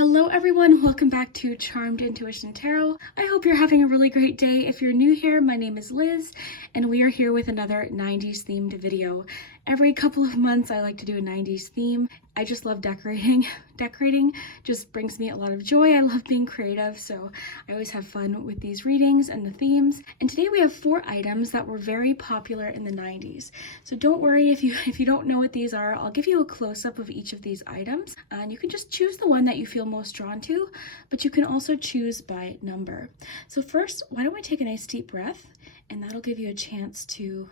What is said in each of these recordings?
Hello everyone, welcome back to Charmed Intuition Tarot. I hope you're having a really great day. If you're new here, my name is Liz, and we are here with another 90s themed video. Every couple of months I like to do a 90s theme. I just love decorating. Decorating just brings me a lot of joy. I love being creative, so I always have fun with these readings and the themes. And today we have 4 items that were very popular in the 90s. So don't worry if you don't know what these are. I'll give you a close-up of each of these items, and you can just choose the one that you feel most drawn to, but you can also choose by number. So first, why don't we take a nice deep breath, and that'll give you a chance to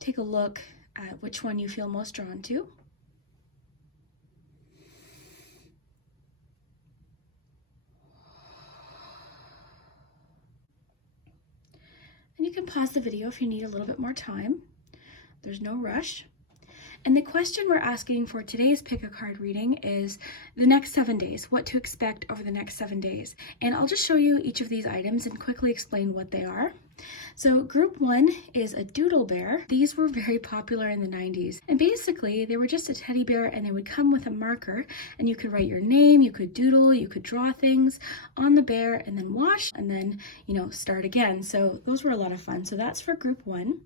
take a look at which one you feel most drawn to. And you can pause the video if you need a little bit more time. There's no rush. And the question we're asking for today's pick a card reading is the next 7 days, what to expect over the next 7 days. And I'll just show you each of these items and quickly explain what they are. So group 1 is a doodle bear. These were very popular in the 90s. And basically they were just a teddy bear, and they would come with a marker, and you could write your name, you could doodle, you could draw things on the bear and then wash and then, start again. So those were a lot of fun. So that's for group 1.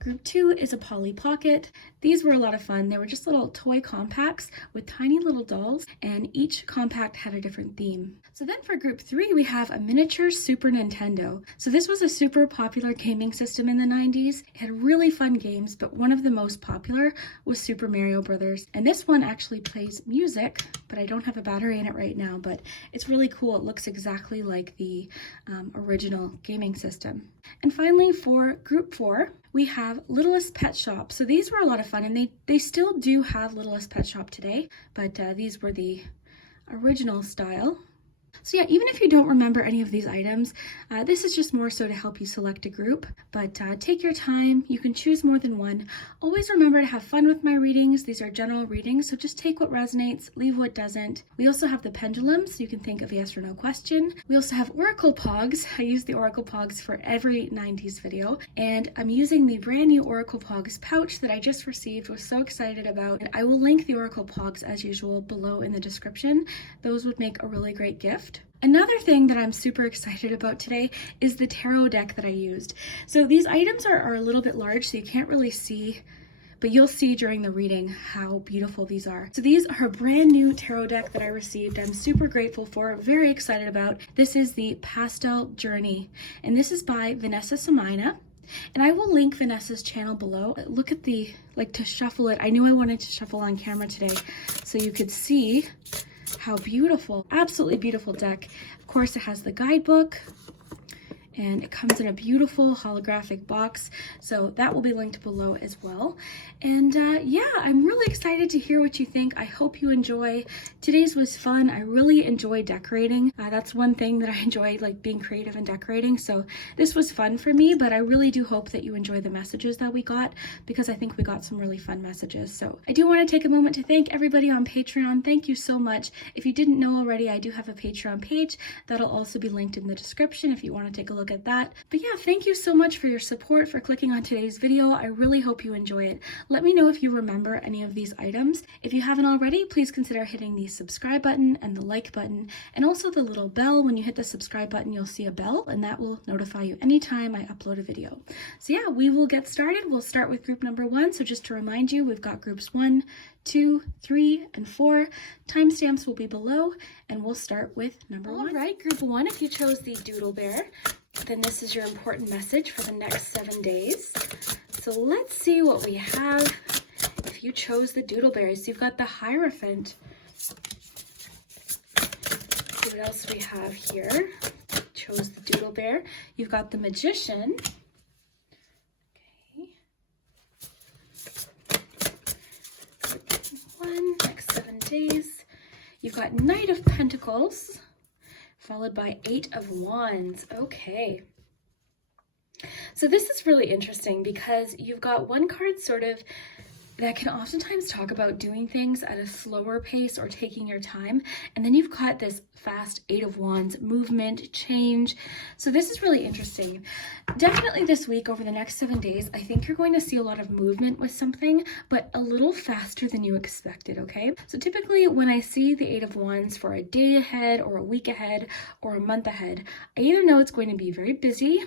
Group 2 is a Polly Pocket. These were a lot of fun. They were just little toy compacts with tiny little dolls, and each compact had a different theme. So then for group 3, we have a miniature Super Nintendo. So this was a super popular gaming system in the 90s. It had really fun games, but one of the most popular was Super Mario Brothers. And this one actually plays music, but I don't have a battery in it right now, but it's really cool. It looks exactly like the original gaming system. And finally, for group 4, we have Littlest Pet Shop. So these were a lot of fun, and they still do have Littlest Pet Shop today, but these were the original style. So yeah, even if you don't remember any of these items, this is just more so to help you select a group, but take your time. You can choose more than one. Always remember to have fun with my readings. These are general readings, so just take what resonates, leave what doesn't. We also have the pendulum, so you can think of yes or no question. We also have Oracle Poggz. I use the Oracle Poggz for every 90s video, and I'm using the brand new Oracle Poggz pouch that I just received, was so excited about. And I will link the Oracle Poggz as usual below in the description. Those would make a really great gift. Another thing that I'm super excited about today is the tarot deck that I used. So these items are a little bit large, so you can't really see, but you'll see during the reading how beautiful these are. So these are a brand new tarot deck that I received. I'm super grateful for, very excited about. This is the Pastel Journey, and this is by Vanessa Somuayina. And I will link Vanessa's channel below. Look at to shuffle it. I knew I wanted to shuffle on camera today so you could see how beautiful, absolutely beautiful deck. Of course, it has the guidebook, and it comes in a beautiful holographic box, so that will be linked below as well. And yeah, I'm really excited to hear what you think. I hope you enjoy. Today's was fun. I really enjoy decorating. That's one thing that I enjoy, like being creative and decorating. So this was fun for me, but I really do hope that you enjoy the messages that we got, because I think we got some really fun messages. So I do want to take a moment to thank everybody on Patreon. Thank you so much. If you didn't know already, I do have a Patreon page. That'll also be linked in the description if you want to take a look at that. But yeah, thank you so much for your support, for clicking on today's video. I really hope you enjoy it. Let me know if you remember any of these items. If you haven't already, please consider hitting the subscribe button and the like button, and also the little bell. When you hit the subscribe button, you'll see a bell, and that will notify you anytime I upload a video. So yeah, we will get started. We'll start with group number 1. So just to remind you, we've got groups 1, 2, 3, and 4. Timestamps will be below, and we'll start with number 1. All right, group 1, if you chose the doodle bear, then this is your important message for the next 7 days. So let's see what we have if you chose the doodle bears. You've got the Hierophant. See what else we have here. Chose the doodle bear. You've got the Magician. Okay. Next 7 days. You've got Knight of Pentacles, followed by 8 of Wands. Okay. So this is really interesting because you've got one card sort of that can oftentimes talk about doing things at a slower pace or taking your time. And then you've got this fast Eight of Wands, movement, change. So this is really interesting. Definitely this week, over the next 7 days, I think you're going to see a lot of movement with something, but a little faster than you expected, okay? So typically when I see the Eight of Wands for a day ahead or a week ahead or a month ahead, I either know it's going to be very busy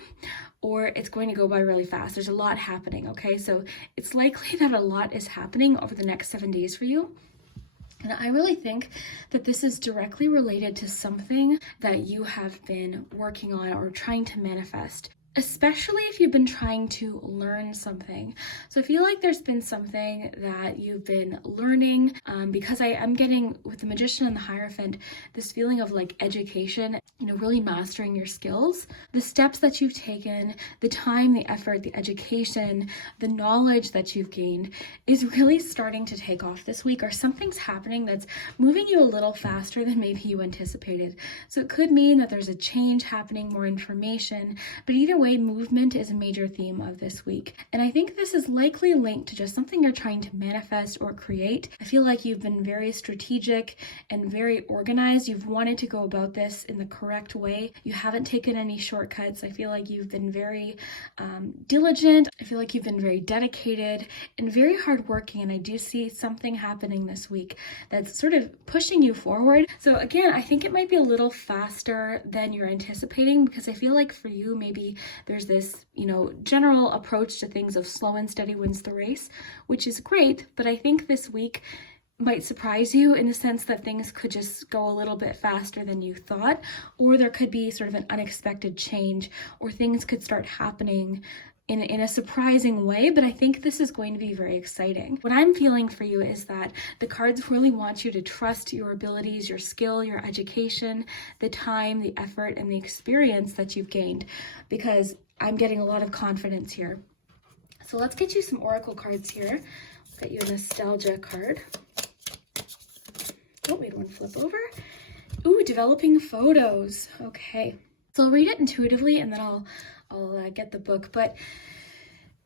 or it's going to go by really fast. There's a lot happening, okay? So it's likely that a lot is happening over the next 7 days for you. And I really think that this is directly related to something that you have been working on or trying to manifest, especially if you've been trying to learn something. So I feel like there's been something that you've been learning, because I'm getting, with the Magician and the Hierophant, this feeling of like education, really mastering your skills. The steps that you've taken, the time, the effort, the education, the knowledge that you've gained is really starting to take off this week, or something's happening that's moving you a little faster than maybe you anticipated. So it could mean that there's a change happening, more information, but either way, movement is a major theme of this week. And I think this is likely linked to just something you're trying to manifest or create. I feel like you've been very strategic and very organized. You've wanted to go about this in the correct way. You haven't taken any shortcuts. I feel like you've been very diligent. I feel like you've been very dedicated and very hardworking. And I do see something happening this week that's sort of pushing you forward. So again, I think it might be a little faster than you're anticipating, because I feel like for you, maybe there's this, general approach to things of slow and steady wins the race, which is great. But I think this week might surprise you in the sense that things could just go a little bit faster than you thought, or there could be sort of an unexpected change, or things could start happening in a surprising way. But I think this is going to be very exciting. What I'm feeling for you is that the cards really want you to trust your abilities, your skill, your education, the time, the effort, and the experience that you've gained, because I'm getting a lot of confidence here. So let's get you some oracle cards here. Get you a nostalgia card. Oh, we had one flip over. Ooh, developing photos. Okay. So I'll read it intuitively and then I'll get the book. But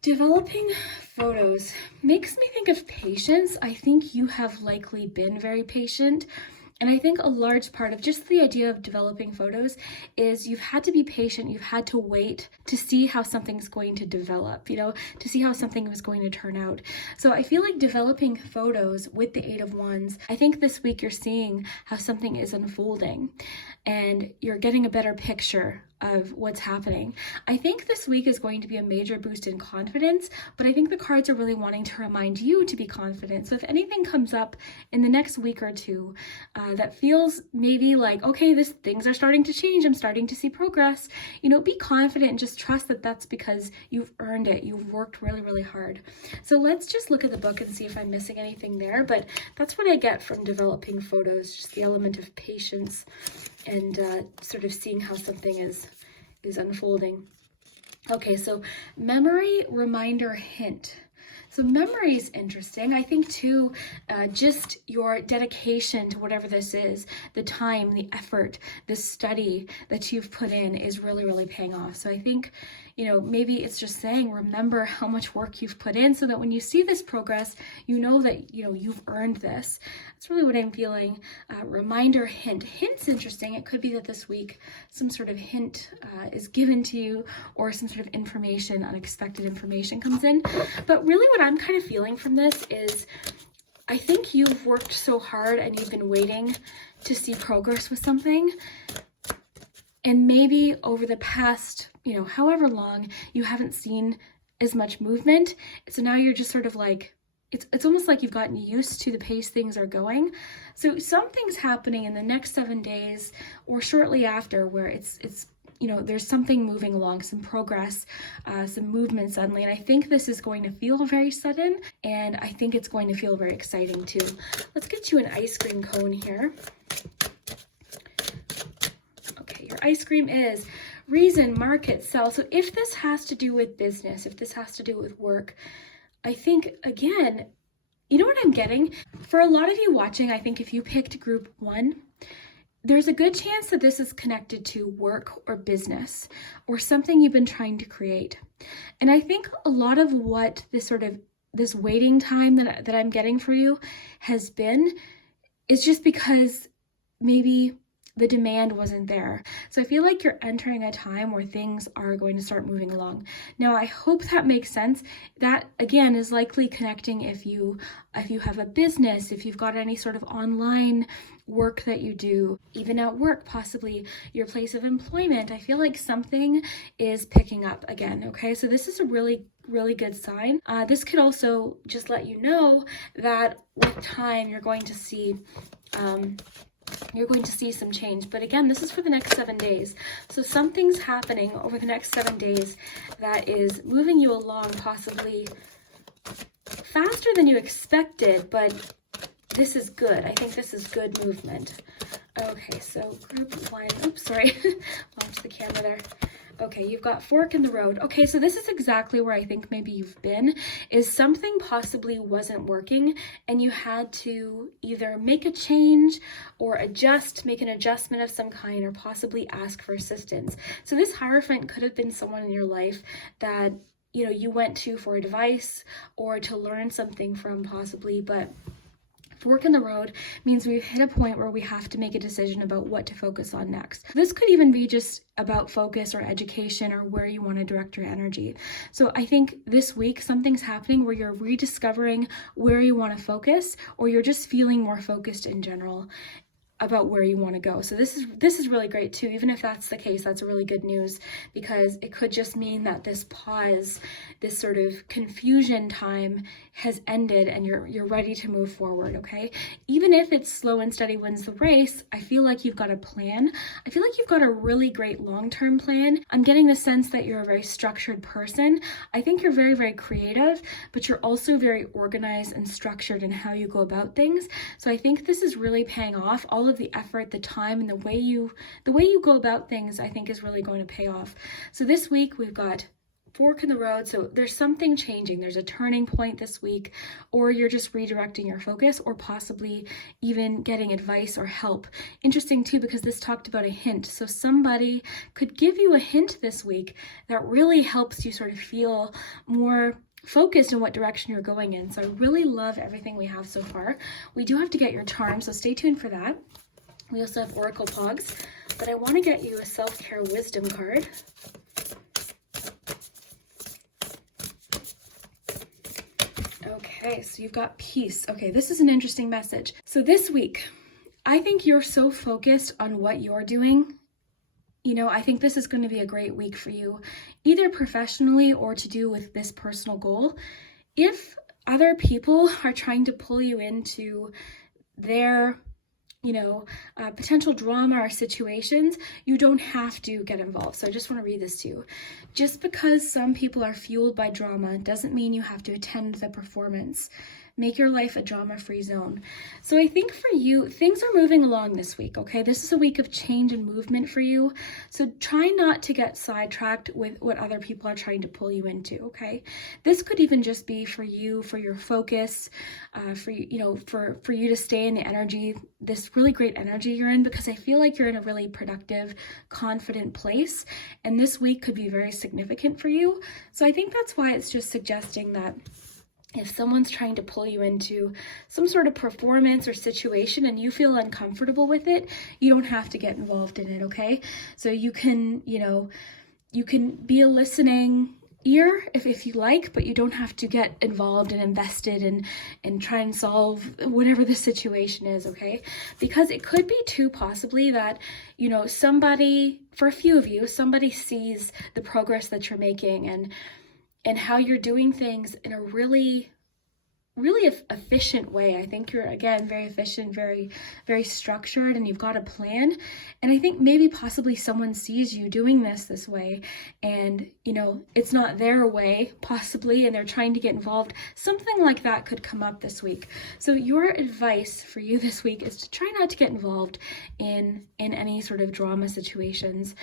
developing photos makes me think of patience. I think you have likely been very patient. And I think a large part of just the idea of developing photos is you've had to be patient. You've had to wait to see how something's going to develop, to see how something was going to turn out. So I feel like developing photos with the Eight of Wands, I think this week you're seeing how something is unfolding and you're getting a better picture of what's happening. I think this week is going to be a major boost in confidence, but I think the cards are really wanting to remind you to be confident. So if anything comes up in the next week or two that feels maybe like, okay, things are starting to change, I'm starting to see progress, be confident and just trust that that's because you've earned it. You've worked really, really hard. So let's just look at the book and see if I'm missing anything there. But that's what I get from developing photos, just the element of patience and sort of seeing how something is unfolding. Okay, so memory, reminder, hint. So memory is interesting. I think too, just your dedication to whatever this is, the time, the effort, the study that you've put in is really, really paying off. So I think, maybe it's just saying, remember how much work you've put in so that when you see this progress, you know that, you've earned this. That's really what I'm feeling. Reminder, hint. Hint's interesting. It could be that this week some sort of hint is given to you, or some sort of information, unexpected information comes in. But really what I'm kind of feeling from this is, I think you've worked so hard and you've been waiting to see progress with something. And maybe over the past, however long, you haven't seen as much movement. So now you're just sort of like, it's almost like you've gotten used to the pace things are going. So something's happening in the next 7 days or shortly after where it's there's something moving along, some progress, some movement suddenly. And I think this is going to feel very sudden, and I think it's going to feel very exciting too. Let's get you an ice cream cone here. Okay, your ice cream is reason, market, sell. So if this has to do with business, if this has to do with work, I think, again, you know what I'm getting? For a lot of you watching, I think if you picked group 1, there's a good chance that this is connected to work or business or something you've been trying to create. And I think a lot of what this sort of this waiting time that I'm getting for you has been is just because maybe the demand wasn't there. So I feel like you're entering a time where things are going to start moving along. Now, I hope that makes sense. That again is likely connecting if you have a business, if you've got any sort of online work that you do, even at work, possibly your place of employment. I feel like something is picking up again, okay? So this is a really good sign. This could also just let you know that with time you're going to see some change. But again, this is for the next 7 days. So something's happening over the next 7 days that is moving you along, possibly faster than you expected, but this is good. I think this is good movement. Okay, so group one. Oops, sorry. Launched the camera there. Okay, you've got fork in the road. Okay, so this is exactly where I think maybe you've been, is something possibly wasn't working and you had to either make a change or make an adjustment of some kind, or possibly ask for assistance. So this Hierophant could have been someone in your life that, you know, you went to for advice or to learn something from possibly, but fork in the road means we've hit a point where we have to make a decision about what to focus on next. This could even be just about focus or education or where you want to direct your energy. So I think this week something's happening where you're rediscovering where you want to focus, or you're just feeling more focused in general about where you want to go. So this is really great too. Even if that's the case, that's really good news, because it could just mean that this pause, this sort of confusion time has ended and you're ready to move forward, okay? Even if it's slow and steady wins the race, I feel like you've got a plan. I feel like you've got a really great long-term plan. I'm getting the sense that you're a very structured person. I think you're very, very creative, but you're also very organized and structured in how you go about things. So I think this is really paying off. All of the effort, the time, and the way you go about things, I think is really going to pay off. So this week we've got fork in the road. So there's something changing. There's a turning point this week, or you're just redirecting your focus, or possibly even getting advice or help. Interesting too, because this talked about a hint. So somebody could give you a hint this week that really helps you sort of feel more focused in what direction you're going in. So I really love everything we have so far. We do have to get your charm, so stay tuned for that. We also have Oracle Poggz, but I want to get you a self-care wisdom card. Okay, so you've got peace. Okay, this is an interesting message. So this week, I think you're so focused on what you're doing. You know, I think this is going to be a great week for you, either professionally or to do with this personal goal. If other people are trying to pull you into their potential drama or situations, you don't have to get involved. So I just want to read this to you. Just because some people are fueled by drama doesn't mean you have to attend the performance. Make your life a drama-free zone. So I think for you, things are moving along this week, okay? This is a week of change and movement for you. So try not to get sidetracked with what other people are trying to pull you into, okay? This could even just be for you, for your focus, for you to stay in the energy, this really great energy you're in, because I feel like you're in a really productive, confident place. And this week could be very significant for you. So I think that's why it's just suggesting that if someone's trying to pull you into some sort of performance or situation and you feel uncomfortable with it, you don't have to get involved in it, okay? So you can be a listening ear if you like, but you don't have to get involved and invested and try and solve whatever the situation is, okay? Because it could be too possibly that, somebody, for a few of you, somebody sees the progress that you're making and how you're doing things in a really efficient way. I think you're, again, very efficient, very, very structured, and you've got a plan. And I think maybe possibly someone sees you doing this way, and, it's not their way, possibly, and they're trying to get involved. Something like that could come up this week. So your advice for you this week is to try not to get involved in any sort of drama situations,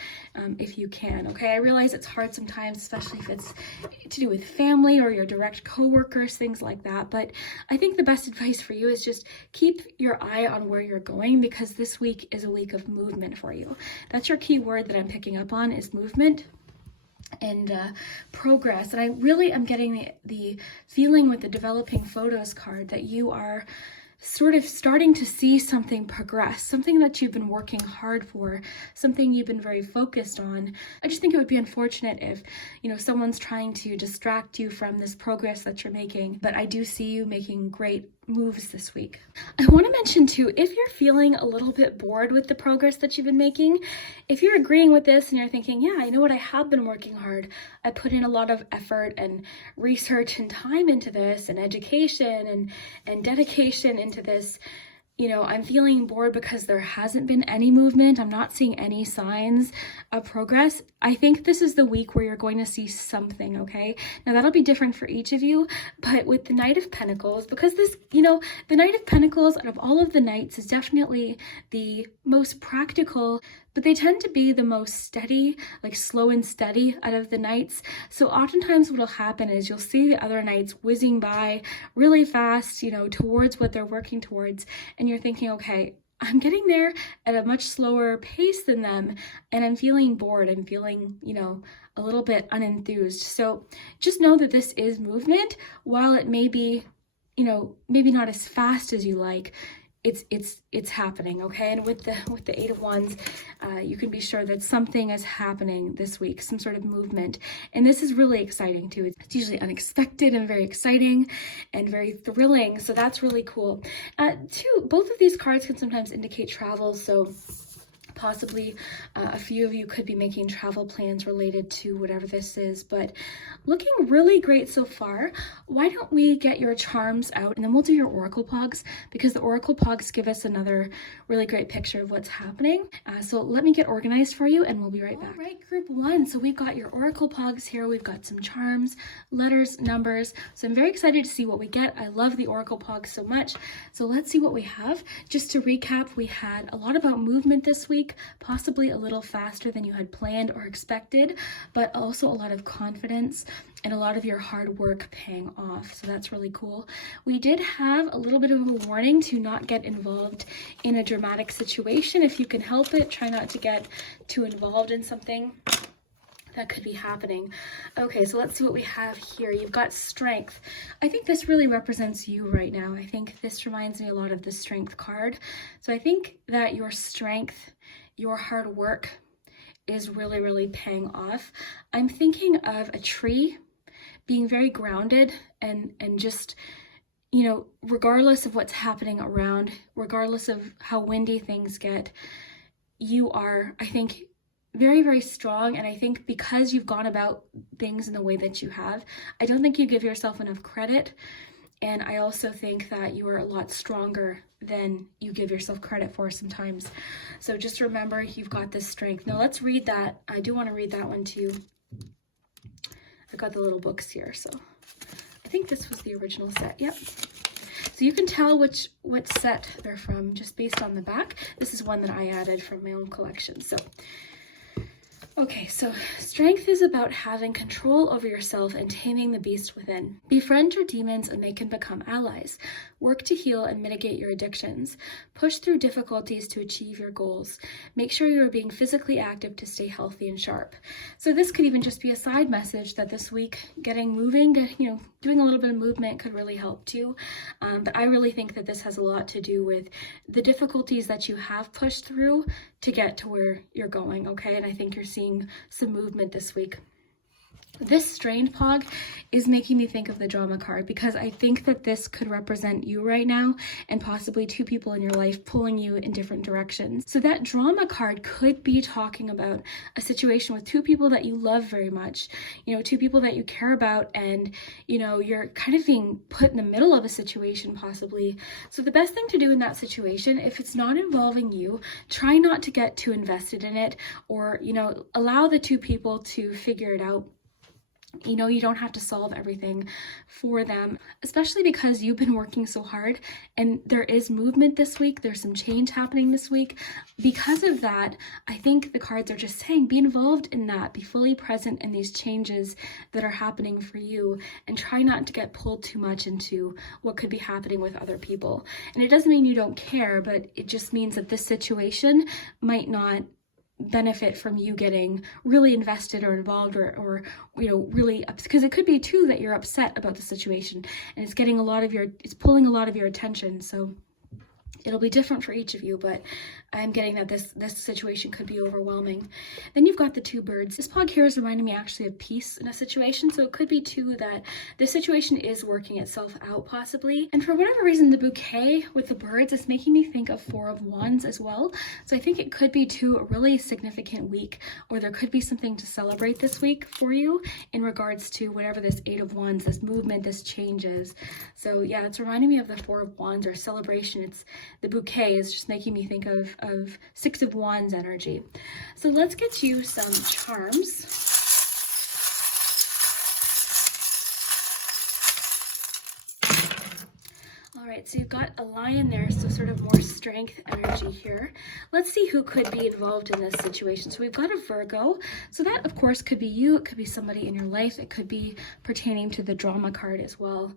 if you can, okay? I realize it's hard sometimes, especially if it's to do with family or your direct coworkers, things like that. But I think the best advice for you is just keep your eye on where you're going, because this week is a week of movement for you. That's your key word that I'm picking up on, is movement. and progress. And I really am getting the feeling with the developing photos card that you are sort of starting to see something progress, something that you've been working hard for, something you've been very focused on. I just think it would be unfortunate if, someone's trying to distract you from this progress that you're making. But I do see you making great moves this week. I want to mention too, if you're feeling a little bit bored with the progress that you've been making, if you're agreeing with this and you're thinking, yeah, I know what, I have been working hard. I put in a lot of effort and research and time into this, and education and dedication into this. I'm feeling bored because there hasn't been any movement. I'm not seeing any signs of progress. I think this is the week where you're going to see something, okay? Now that'll be different for each of you, but with the Knight of Pentacles, because this, the Knight of Pentacles out of all of the Knights is definitely the most practical, but they tend to be the most steady, like slow and steady out of the Knights. So oftentimes what'll happen is you'll see the other Knights whizzing by really fast, towards what they're working towards. And you're thinking, okay, I'm getting there at a much slower pace than them, and I'm feeling bored. I'm feeling, a little bit unenthused. So just know that this is movement. While it may be, maybe not as fast as you like, it's happening, okay? And with the Eight of Wands, you can be sure that something is happening this week, some sort of movement. And this is really exciting too. It's usually unexpected and very exciting and very thrilling. So that's really cool. Both of these cards can sometimes indicate travel. So possibly a few of you could be making travel plans related to whatever this is, but looking really great so far. Why don't we get your charms out, and then we'll do your oracle pogs, because the oracle pogs give us another really great picture of what's happening. So let me get organized for you, and we'll be right back. All right, group one. So we've got your oracle pogs here. We've got some charms, letters, numbers. So I'm very excited to see what we get. I love the oracle pogs so much. So let's see what we have. Just to recap, we had a lot about movement this week, possibly a little faster than you had planned or expected, but also a lot of confidence and a lot of your hard work paying off. So that's really cool. We did have a little bit of a warning to not get involved in a dramatic situation. If you can help it, try not to get too involved in something that could be happening. Okay, so let's see what we have here. You've got strength. I think this really represents you right now. I think this reminds me a lot of the strength card. So I think that your strength, your hard work is really, really paying off. I'm thinking of a tree being very grounded and just, regardless of what's happening around, regardless of how windy things get, you are, I think, very, very strong. And I think because you've gone about things in the way that you have, I don't think you give yourself enough credit. And I also think that you are a lot stronger than you give yourself credit for sometimes. So just remember, you've got this strength. Now let's read that. I do want to read that one too. I've got the little books here. So I think this was the original set. Yep. So you can tell what set they're from just based on the back. This is one that I added from my own collection. So okay, so strength is about having control over yourself and taming the beast within. Befriend your demons and they can become allies. Work to heal and mitigate your addictions. Push through difficulties to achieve your goals. Make sure you are being physically active to stay healthy and sharp. So this could even just be a side message that this week getting moving, doing a little bit of movement could really help too. But I really think that this has a lot to do with the difficulties that you have pushed through to get to where you're going, okay? And I think you're seeing some movement this week. This strained pog is making me think of the drama card, because I think that this could represent you right now and possibly two people in your life pulling you in different directions. So that drama card could be talking about a situation with two people that you love very much, two people that you care about, and you're kind of being put in the middle of a situation possibly. So the best thing to do in that situation, if it's not involving you, try not to get too invested in it, or allow the two people to figure it out. You don't have to solve everything for them, especially because you've been working so hard and there is movement this week. There's some change happening this week. Because of that, I think the cards are just saying, be involved in that, be fully present in these changes that are happening for you, and try not to get pulled too much into what could be happening with other people. And it doesn't mean you don't care, but it just means that this situation might not benefit from you getting really invested or involved or really, because it could be too that you're upset about the situation and it's getting it's pulling a lot of your attention. So it'll be different for each of you, but I'm getting that this situation could be overwhelming. Then you've got the two birds. This pog here is reminding me actually of peace in a situation. So it could be too that the situation is working itself out possibly. And for whatever reason, the bouquet with the birds is making me think of Four of Wands as well. So I think it could be too a really significant week, or there could be something to celebrate this week for you in regards to whatever this Eight of Wands, this movement, this changes. So yeah, it's reminding me of the Four of Wands or celebration. It's the bouquet is just making me think of Six of Wands energy. So let's get you some charms. All right, so you've got a lion there, so sort of more strength energy here. Let's see who could be involved in this situation. So we've got a Virgo. So that, of course, could be you. It could be somebody in your life. It could be pertaining to the drama card as well.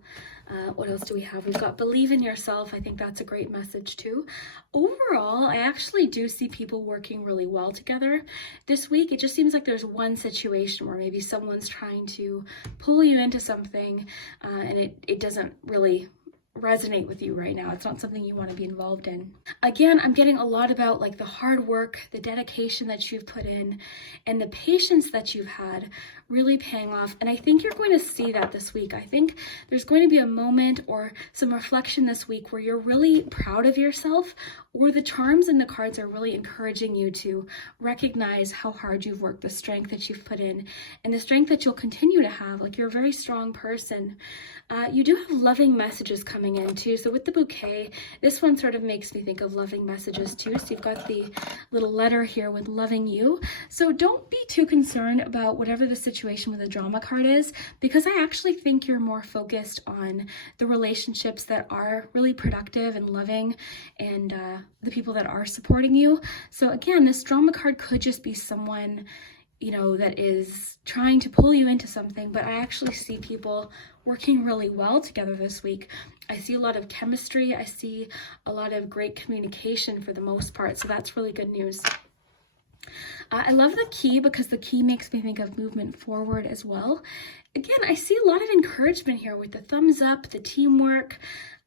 What else do we have? We've got believe in yourself. I think that's a great message too. Overall, I actually do see people working really well together this week. It just seems like there's one situation where maybe someone's trying to pull you into something and it doesn't really resonate with you right now. It's not something you want to be involved in. Again, I'm getting a lot about like the hard work, the dedication that you've put in, and the patience that you've had really paying off. And I think you're going to see that this week. I think there's going to be a moment or some reflection this week where you're really proud of yourself, or the charms and the cards are really encouraging you to recognize how hard you've worked, the strength that you've put in, and the strength that you'll continue to have. Like, you're a very strong person. You do have loving messages coming in too. So with the bouquet, this one sort of makes me think of loving messages too. So you've got the little letter here with loving you. So don't be too concerned about whatever the situation with the drama card is, because I actually think you're more focused on the relationships that are really productive and loving, and the people that are supporting you. So again, this drama card could just be someone, you know, that is trying to pull you into something, but I actually see people working really well together this week. I see a lot of chemistry. I see a lot of great communication for the most part. So that's really good news. I love the key because the key makes me think of movement forward as well. Again, I see a lot of encouragement here with the thumbs up, the teamwork.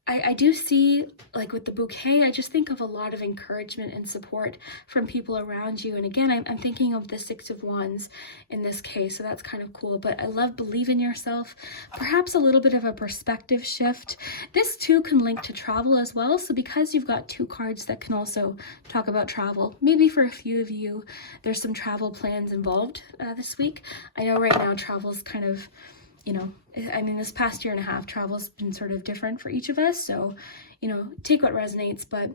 I do see, like with the bouquet, I just think of a lot of encouragement and support from people around you. And again, I'm thinking of the Six of Wands in this case, so that's kind of cool. But I love believe in yourself, perhaps a little bit of a perspective shift. This too can link to travel as well. So because you've got two cards that can also talk about travel, maybe for a few of you, there's some travel plans involved this week. I know right now travel's kind of, you know, I mean, this past year and a half, travel's been sort of different for each of us. So, you know, take what resonates, but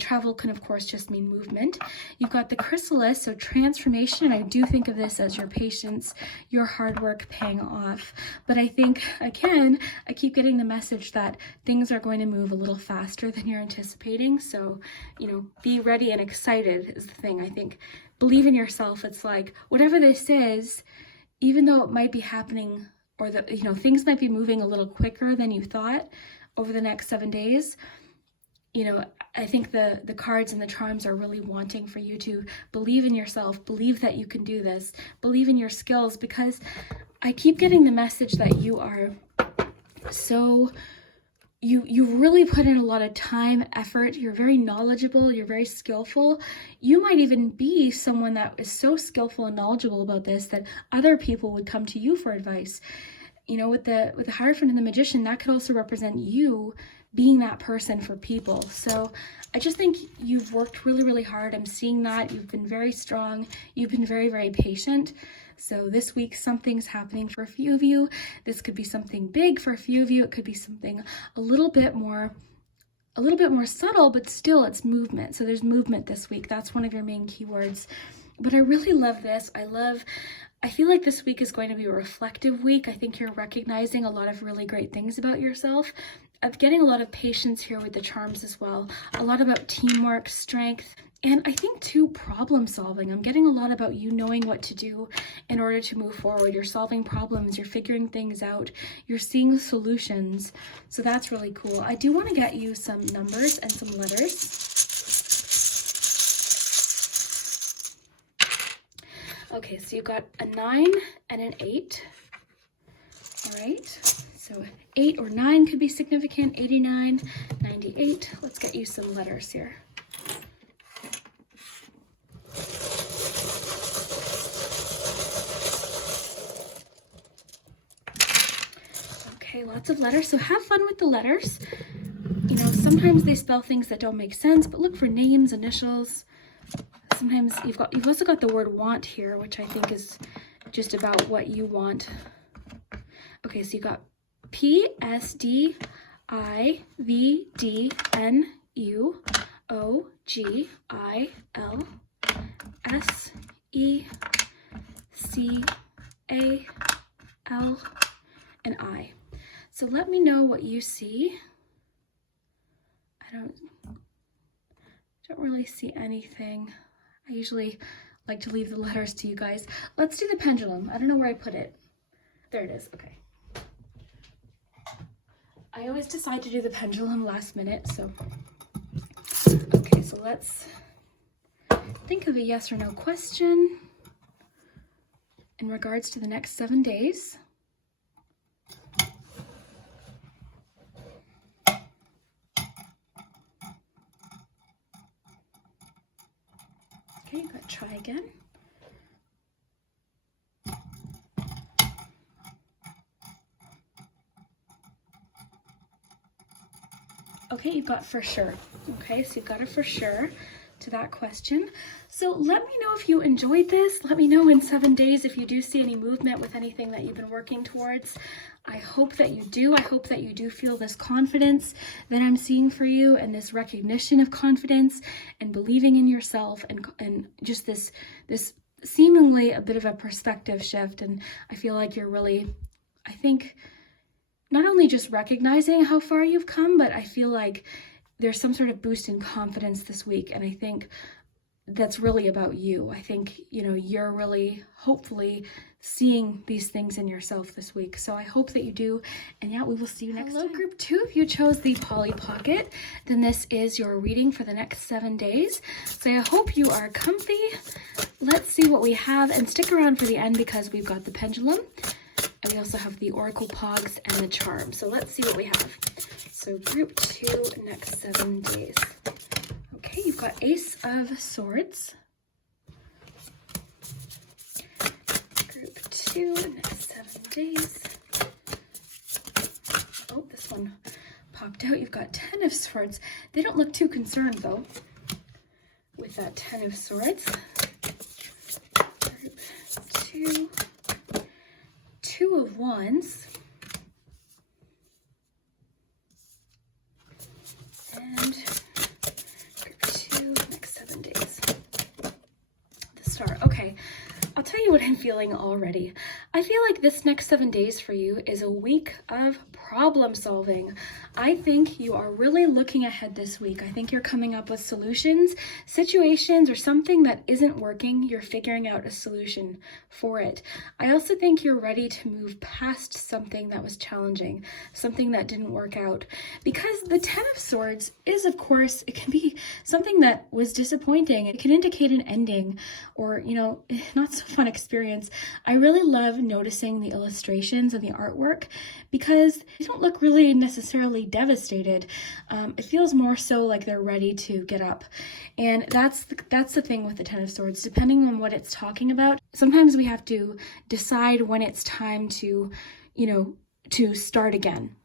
travel can, of course, just mean movement. You've got the chrysalis, so transformation. I do think of this as your patience, your hard work paying off. But I think, again, I keep getting the message that things are going to move a little faster than you're anticipating. So, you know, be ready and excited is the thing. I think believe in yourself. It's like, whatever this is, even though it might be happening, or that, you know, things might be moving a little quicker than you thought over the next 7 days, you know, I think the cards and the charms are really wanting for you to believe in yourself, believe that you can do this, believe in your skills, because I keep getting the message that you are so, you really put in a lot of time, effort, you're very knowledgeable, you're very skillful. You might even be someone that is so skillful and knowledgeable about this that other people would come to you for advice. You know, with the Hierophant and the Magician, that could also represent you being that person for people. So I just think you've worked really, really hard. I'm seeing that. You've been very strong. You've been very, very patient. So this week, something's happening for a few of you. This could be something big for a few of you. It could be something a little bit more subtle, but still it's movement. So there's movement this week. That's one of your main keywords. But I really love this. I feel like this week is going to be a reflective week. I think you're recognizing a lot of really great things about yourself. I'm getting a lot of patience here with the charms as well. A lot about teamwork, strength, and I think too, problem solving. I'm getting a lot about you knowing what to do in order to move forward. You're solving problems, you're figuring things out, you're seeing solutions. So that's really cool. I do want to get you some numbers and some letters. Okay, so you got a 9 and an 8. All right, so 8 or 9 could be significant. 89, 98. Let's get you some letters here. Okay, lots of letters. So have fun with the letters. You know, sometimes they spell things that don't make sense, but look for names, initials. Sometimes you've also got the word want here, which I think is just about what you want. Okay, so you got PSDIVDNUOGILSECAL and I. So let me know what you see. I don't really see anything. I usually like to leave the letters to you guys. Let's do the pendulum. I don't know where I put it. There it is. Okay. I always decide to do the pendulum last minute, so. Okay, so let's think of a yes or no question in regards to the next 7 days. Okay, you gotta try again. Okay, you've got for sure. Okay, so you've got a for sure to that question. So let me know if you enjoyed this. Let me know in 7 days if you do see any movement with anything that you've been working towards. I hope that you do. I hope that you do feel this confidence that I'm seeing for you, and this recognition of confidence and believing in yourself, and just this seemingly a bit of a perspective shift. And I feel like you're really, I think, not only just recognizing how far you've come, but I feel like there's some sort of boost in confidence this week. And I think that's really about you. I think, you know, you're really hopefully seeing these things in yourself this week. So I hope that you do. And yeah, we will see you next time. Hello, group 2. If you chose the Polly Pocket, then this is your reading for the next 7 days. So I hope you are comfy. Let's see what we have, and stick around for the end because we've got the pendulum. And we also have the Oracle Poggz and the charm. So let's see what we have. So group 2, next 7 days. Okay, you've got Ace of Swords. Group 2, next 7 days. Oh, this one popped out. You've got 10 of Swords. They don't look too concerned though with that 10 of Swords. Group 2. 2 of Wands, and group 2, next 7 days. The Star. Okay, I'll tell you what I'm feeling already. I feel like this next 7 days for you is a week of problem solving. I think you are really looking ahead this week. I think you're coming up with solutions, situations, or something that isn't working. You're figuring out a solution for it. I also think you're ready to move past something that was challenging, something that didn't work out. Because the 10 of Swords is, of course, it can be something that was disappointing. It can indicate an ending or, you know, not so fun experience. I really love noticing the illustrations and the artwork because they don't look really necessarily devastated. It feels more so like they're ready to get up. And that's the thing with the 10 of Swords. Depending on what it's talking about, sometimes we have to decide when it's time to, you know, to start again.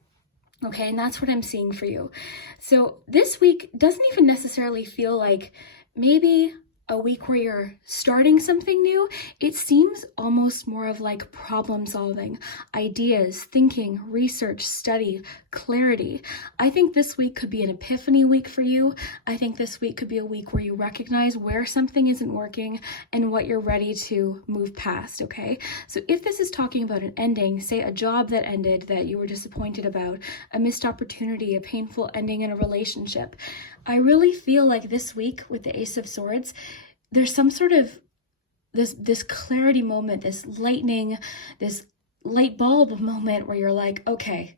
Okay, and that's what I'm seeing for you. So this week doesn't even necessarily feel like maybe a week where you're starting something new. It seems almost more of like problem solving, ideas, thinking, research, study, clarity. I think this week could be an epiphany week for you. I think this week could be a week where you recognize where something isn't working and what you're ready to move past, okay? So if this is talking about an ending, say a job that ended that you were disappointed about, a missed opportunity, a painful ending in a relationship, I really feel like this week with the Ace of Swords, there's some sort of this clarity moment, this lightning, this light bulb moment where you're like, okay,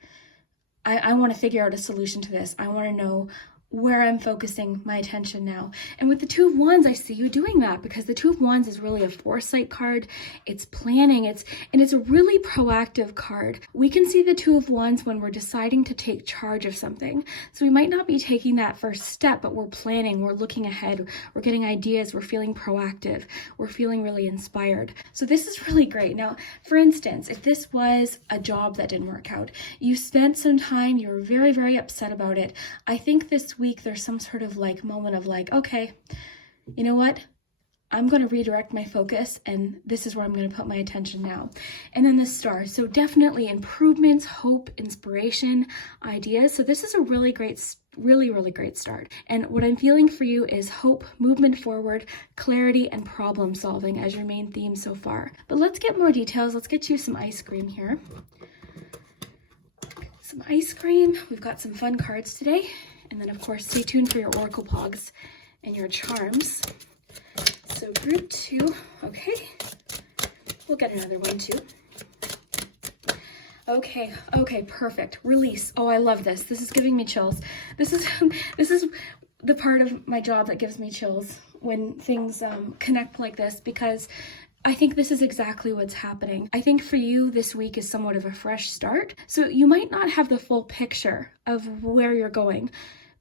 I want to figure out a solution to this. I want to know where I'm focusing my attention now. And with the Two of Wands, I see you doing that, because the Two of Wands is really a foresight card. It's planning, and it's a really proactive card. We can see the Two of Wands when we're deciding to take charge of something. So we might not be taking that first step, but we're planning, we're looking ahead, we're getting ideas, we're feeling proactive, we're feeling really inspired. So this is really great. Now, for instance, if this was a job that didn't work out, you spent some time, you were very, very upset about it. I think this week there's some sort of like moment of like, okay, you know what? I'm going to redirect my focus, and this is where I'm going to put my attention now. And then the Star. So definitely improvements, hope, inspiration, ideas. So this is a really great, really great start. And what I'm feeling for you is hope, movement forward, clarity, and problem solving as your main theme so far. But let's get more details. Let's get you some ice cream here. Some ice cream. We've got some fun cards today. And then, of course, stay tuned for your Oracle Poggz and your charms. So group 2, okay. We'll get another one too. Okay, perfect. Release. Oh, I love this. This is giving me chills. This is the part of my job that gives me chills when things connect like this, because I think this is exactly what's happening. I think for you, this week is somewhat of a fresh start. So you might not have the full picture of where you're going,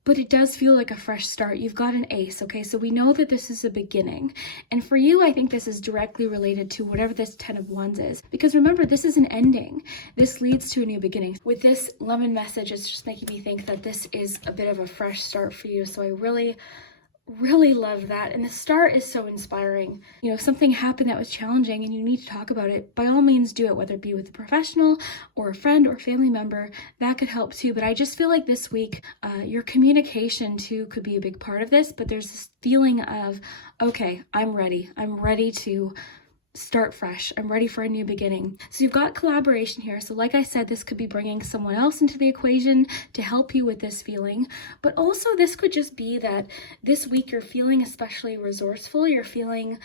but it does feel like a fresh start. You've got an ace, okay? So we know that this is a beginning. And for you, I think this is directly related to whatever this 10 of Wands is. Because remember, this is an ending. This leads to a new beginning. With this lemon message, it's just making me think that this is a bit of a fresh start for you. So I really love that. And the Star is so inspiring. You know, if something happened that was challenging and you need to talk about it, by all means do it, whether it be with a professional or a friend or family member. That could help too. But I just feel like this week, your communication too could be a big part of this. But there's this feeling of, okay, I'm ready. I'm ready to start fresh. I'm ready for a new beginning. So you've got collaboration here. So like I said, this could be bringing someone else into the equation to help you with this feeling. But also this could just be that this week you're feeling especially resourceful. You're feeling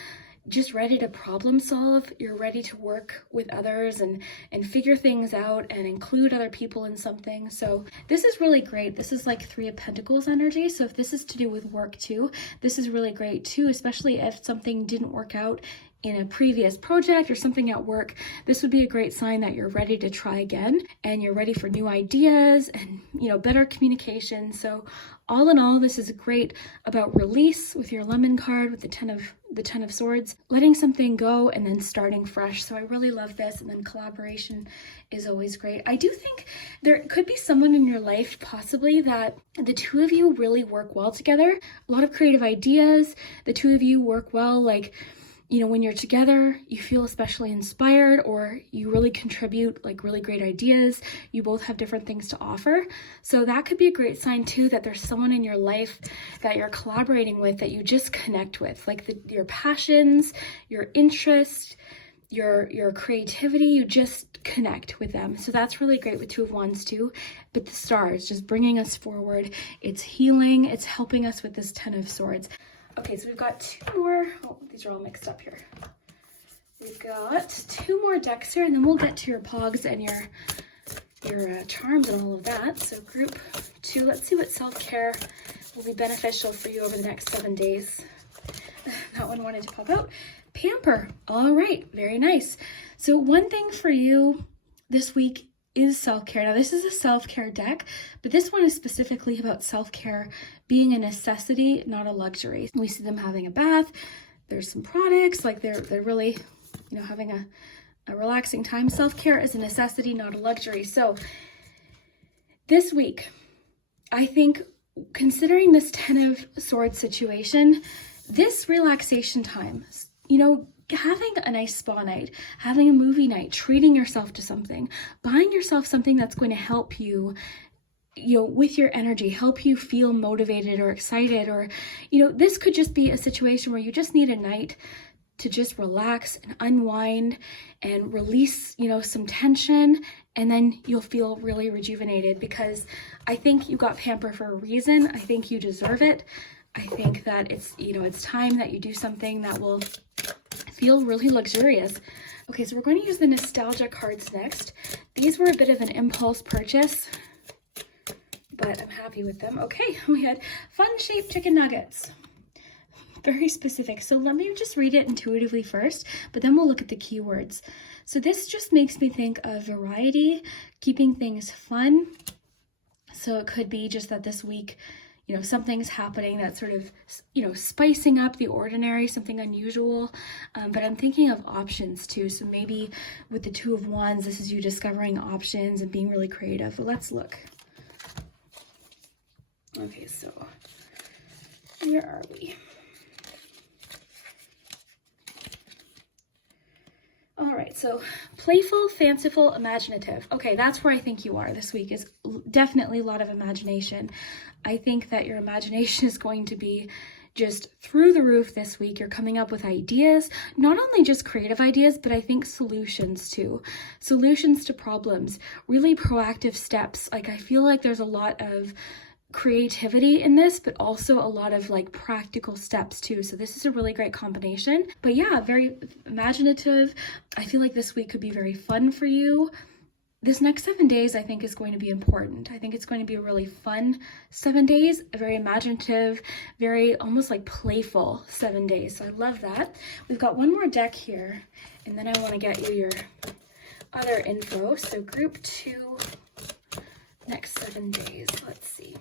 just ready to problem solve. You're ready to work with others and figure things out and include other people in something. So this is really great. This is like 3 of Pentacles energy. So if this is to do with work too, this is really great too, especially if something didn't work out in a previous project or something at work. This would be a great sign that you're ready to try again and you're ready for new ideas and, you know, better communication. So all in all, this is great about release with your lemon card with the 10 of Swords, letting something go and then starting fresh. So I really love this. And then collaboration is always great. I do think there could be someone in your life possibly that the 2 of you really work well together. A lot of creative ideas. The 2 of you work well, like, you know, when you're together, you feel especially inspired, or you really contribute like really great ideas. You both have different things to offer. So that could be a great sign too, that there's someone in your life that you're collaborating with that you just connect with, like your passions, your interests, your creativity, you just connect with them. So that's really great with 2 of Wands too. But the Star is just bringing us forward. It's healing. It's helping us with this 10 of Swords. Okay, so we've got 2 more. Oh, these are all mixed up here. We've got 2 more decks here, and then we'll get to your Poggz and your charms and all of that. So group 2, let's see what self-care will be beneficial for you over the next 7 days. That one wanted to pop out. Pamper. All right, very nice. So one thing for you this week is self-care. Now this is a self-care deck, but this one is specifically about self-care being a necessity, not a luxury. We see them having a bath. There's some products, like they're really, you know, having a relaxing time. Self-care is a necessity, not a luxury. So this week, I think considering this 10 of Swords situation, this relaxation time, you know, having a nice spa night, having a movie night, treating yourself to something, buying yourself something that's going to help you, you know, with your energy, help you feel motivated or excited, or, you know, this could just be a situation where you just need a night to just relax and unwind and release, you know, some tension, and then you'll feel really rejuvenated, because I think you got Pamper for a reason. I think you deserve it. I think that it's, you know, it's time that you do something that will feel really luxurious. Okay, so we're going to use the nostalgia cards next. These were a bit of an impulse purchase. but I'm happy with them. Okay, we had fun-shaped chicken nuggets. Very specific. So let me just read it intuitively first, but then we'll look at the keywords. So this just makes me think of variety, keeping things fun. So it could be just that this week, you know, something's happening that's sort of, you know, spicing up the ordinary, something unusual. But I'm thinking of options too. So maybe with the Two of Wands, this is you discovering options and being really creative. But let's look. Okay, so where are we? All right, so playful, fanciful, imaginative. Okay, that's where I think you are this week, is definitely a lot of imagination. I think that your imagination is going to be just through the roof this week. You're coming up with ideas, not only just creative ideas, but I think solutions too. Solutions to problems, really proactive steps. Like I feel like there's a lot of creativity in this, but also a lot of like practical steps too. So this is a really great combination. But yeah, very imaginative. I feel like this week could be very fun for you. This next 7 days I think is going to be important. I think it's going to be a really fun 7 days, a very imaginative, very almost like playful 7 days. So I love that. We've got one more deck here, and then I want to get you your other info. So group 2, next 7 days. Let's see.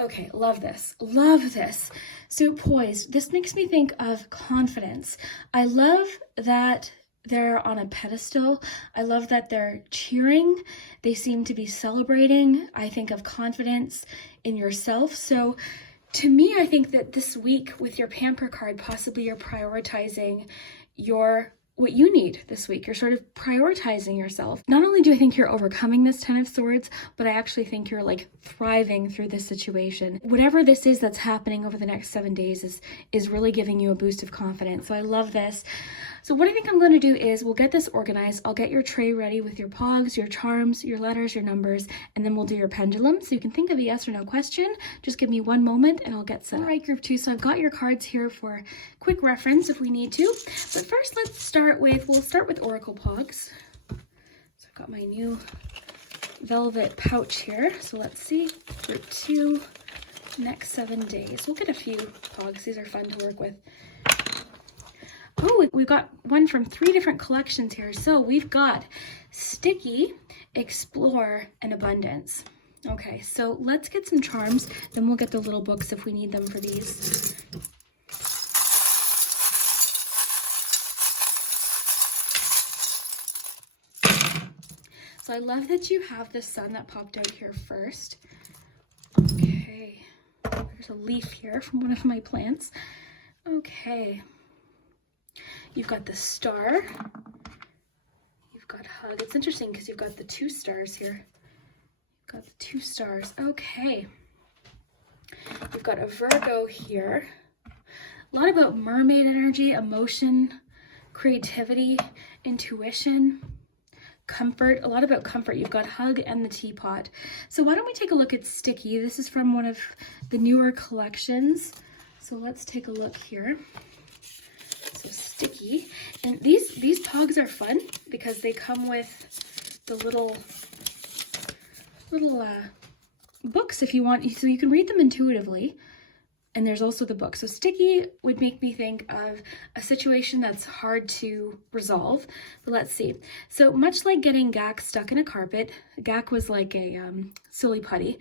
Okay, love this. Love this. So poised. This makes me think of confidence. I love that they're on a pedestal. I love that they're cheering. They seem to be celebrating. I think of confidence in yourself. So to me, I think that this week with your Pamper card, possibly you're prioritizing what you need this week. You're sort of prioritizing yourself. Not only do I think you're overcoming this 10 of Swords, but I actually think you're like thriving through this situation. Whatever this is that's happening over the next 7 days is really giving you a boost of confidence. So I love this. So what I think I'm going to do is we'll get this organized. I'll get your tray ready with your Poggz, your charms, your letters, your numbers, and then we'll do your pendulum. So you can think of a yes or no question. Just give me one moment and I'll get set. All right, group 2. So I've got your cards here for quick reference if we need to. But first we'll start with Oracle Poggz. So I've got my new velvet pouch here. So let's see, group 2, next 7 days. We'll get a few Poggz. These are fun to work with. Oh, we've got one from 3 different collections here. So we've got Sticky, Explore, and Abundance. Okay, so let's get some charms. Then we'll get the little books if we need them for these. So I love that you have the sun that popped out here first. Okay, there's a leaf here from one of my plants. Okay. You've got the star. You've got hug. It's interesting because you've got the 2 stars here. You've got the 2 stars. Okay. You've got a Virgo here. A lot about mermaid energy, emotion, creativity, intuition, comfort. A lot about comfort. You've got hug and the teapot. So why don't we take a look at Sticky? This is from one of the newer collections. So let's take a look here. So Sticky, and these Poggz are fun because they come with the little books if you want, so you can read them intuitively, and there's also the book. So Sticky would make me think of a situation that's hard to resolve, but let's see. So much like getting gack stuck in a carpet, gack was like a silly putty.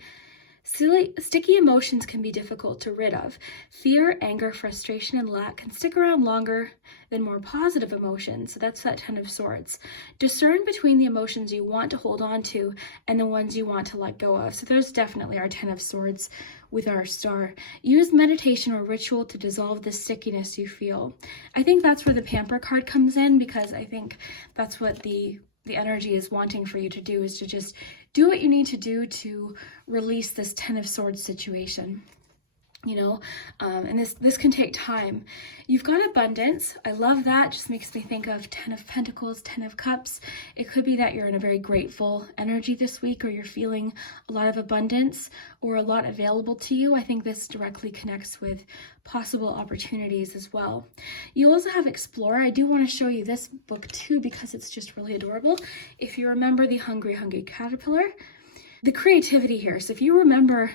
Sticky emotions can be difficult to rid of. Fear, anger, frustration, and lack can stick around longer than more positive emotions. So that's that 10 of Swords. Discern between the emotions you want to hold on to and the ones you want to let go of. So there's definitely our 10 of Swords with our star. Use meditation or ritual to dissolve the stickiness you feel. I think that's where the Pamper card comes in, because I think that's what the energy is wanting for you to do, is to just do what you need to do to release this 10 of Swords situation, you know, and this can take time. You've got abundance. I love that. Just makes me think of 10 of Pentacles, 10 of Cups. It could be that you're in a very grateful energy this week, or you're feeling a lot of abundance or a lot available to you. I think this directly connects with possible opportunities as well. You also have Explorer. I do want to show you this book too, because it's just really adorable. If you remember the Hungry Caterpillar, the creativity here. So if you remember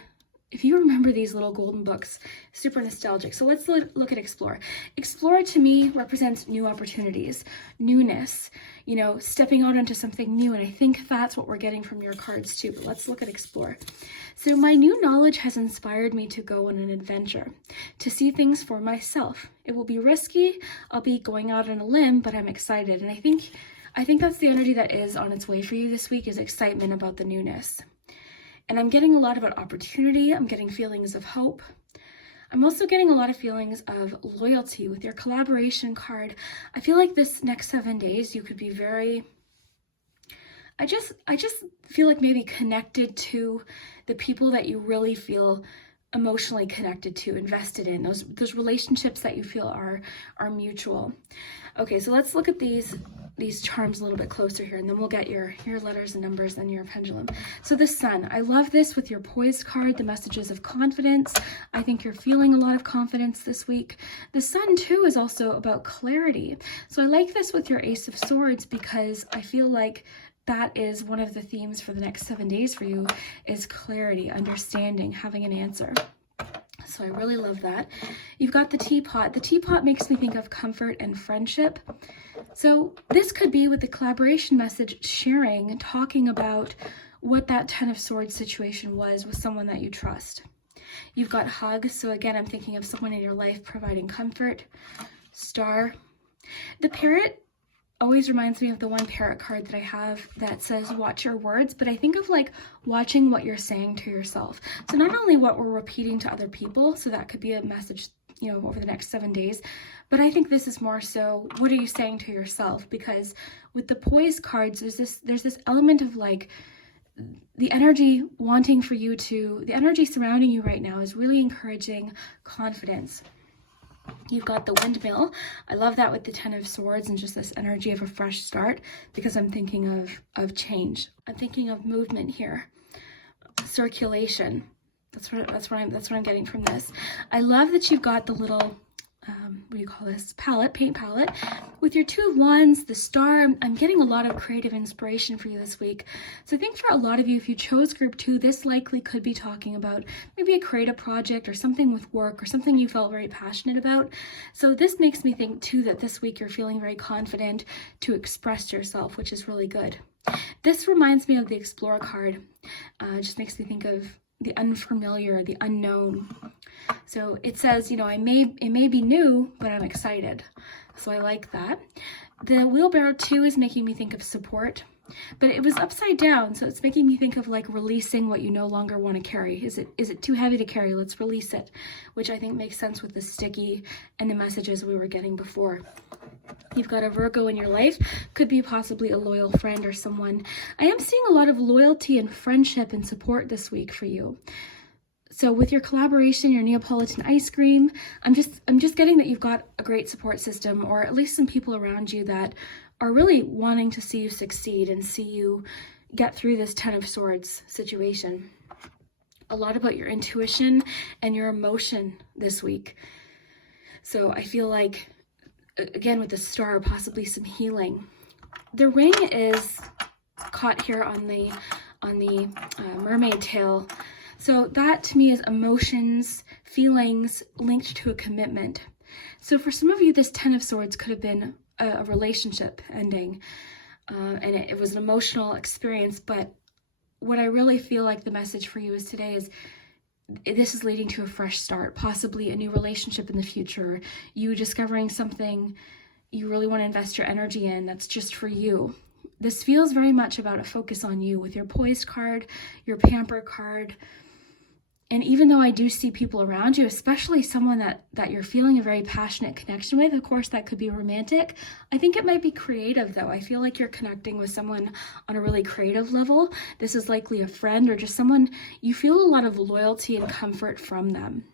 these little golden books, super nostalgic. So let's look at explore. Explore to me represents new opportunities, newness, you know, stepping out into something new. And I think that's what we're getting from your cards too. But let's look at explore. So my new knowledge has inspired me to go on an adventure, to see things for myself. It will be risky. I'll be going out on a limb, but I'm excited. And I think that's the energy that is on its way for you this week, is excitement about the newness. And I'm getting a lot about opportunity. I'm getting feelings of hope. I'm also getting a lot of feelings of loyalty with your collaboration card. I feel like this next 7 days, you could be very, I just feel like maybe connected to the people that you really feel emotionally connected to, invested in, those relationships that you feel are mutual. Okay, so let's look at these charms a little bit closer here, and then we'll get your letters and numbers and your pendulum. So the Sun, I love this with your Poised card, the messages of confidence. I think you're feeling a lot of confidence this week. The Sun too is also about clarity. So I like this with your Ace of Swords, because I feel like that is one of the themes for the next 7 days for you, is clarity, understanding, having an answer. So I really love that. You've got the Teapot. The Teapot makes me think of comfort and friendship. So this could be with the collaboration message, sharing, talking about what that Ten of Swords situation was with someone that you trust. You've got Hug. So again, I'm thinking of someone in your life providing comfort. Star. The Parrot always reminds me of the one Parrot card that I have that says watch your words, but I think of like watching what you're saying to yourself. So not only what we're repeating to other people, so that could be a message, you know, over the next 7 days, but I think this is more so, what are you saying to yourself? Because with the Poised cards, there's this element of like the energy wanting for you to, the energy surrounding you right now is really encouraging confidence. You've got the Windmill. I love that with the Ten of Swords and just this energy of a fresh start, because I'm thinking of change. I'm thinking of movement here. Circulation. That's what I'm getting from this. I love that you've got the little what do you call this? Paint palette. With your Two of Wands, the Star, I'm getting a lot of creative inspiration for you this week. So I think for a lot of you, if you chose group 2, this likely could be talking about maybe a creative project or something with work or something you felt very passionate about. So this makes me think too that this week you're feeling very confident to express yourself, which is really good. This reminds me of the Explorer card. It just makes me think of the unfamiliar, the unknown. So it says, you know, it may be new, but I'm excited. So I like that. The Wheelbarrow 2 is making me think of support, but it was upside down. So it's making me think of like releasing what you no longer want to carry. Is it too heavy to carry? Let's release it, which I think makes sense with the sticky and the messages we were getting before. You've got a Virgo in your life, could be possibly a loyal friend or someone. I am seeing a lot of loyalty and friendship and support this week for you. So with your collaboration, your Neapolitan ice cream, I'm just getting that you've got a great support system, or at least some people around you that are really wanting to see you succeed and see you get through this Ten of Swords situation. A lot about your intuition and your emotion this week. So I feel like, again, with the Star, possibly some healing. The Ring is caught here on the mermaid tail. So that to me is emotions, feelings linked to a commitment. So for some of you, this Ten of Swords could have been a relationship ending, and it was an emotional experience. But what I really feel like the message for you is today is this is leading to a fresh start, possibly a new relationship in the future, you discovering something you really want to invest your energy in that's just for you. This feels very much about a focus on you with your Poised card, your Pamper card. And even though I do see people around you, especially someone that you're feeling a very passionate connection with, of course that could be romantic, I think it might be creative though. I feel like you're connecting with someone on a really creative level. This is likely a friend or just someone you feel a lot of loyalty and comfort from them.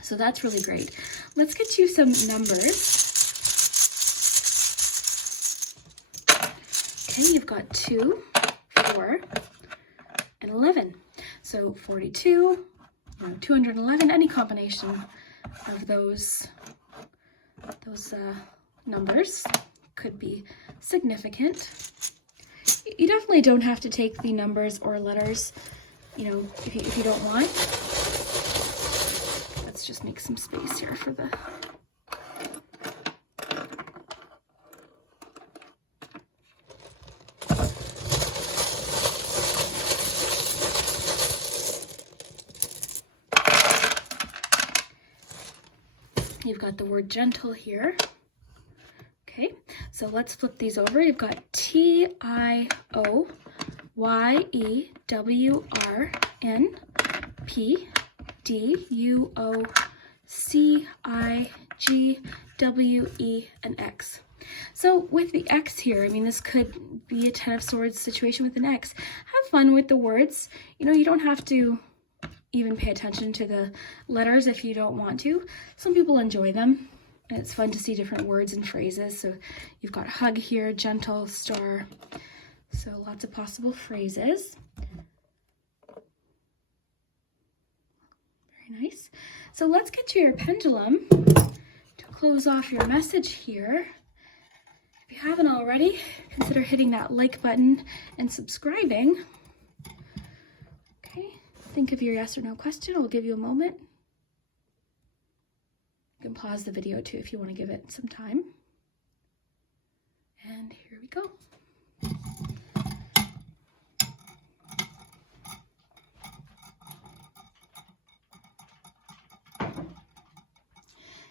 So that's really great. Let's get you some numbers. Okay, you've got 2, 4, and 11. So 42, 211, any combination of those numbers could be significant. You definitely don't have to take the numbers or letters, you know, if you don't want. Let's just make some space here for the... You've got the word gentle here. Okay, so let's flip these over. You've got TIOYEWRNPDUOCIGWE and X. So with the X here, I mean, this could be a Ten of Swords situation with an X. Have fun with the words. You know, you don't have to even pay attention to the letters if you don't want to. Some people enjoy them, and it's fun to see different words and phrases. So you've got hug here, gentle, star. So lots of possible phrases. Very nice. So let's get to your pendulum to close off your message here. If you haven't already, consider hitting that like button and subscribing. Okay, think of your yes or no question. I'll give you a moment. You can pause the video too if you want to give it some time. And here we go.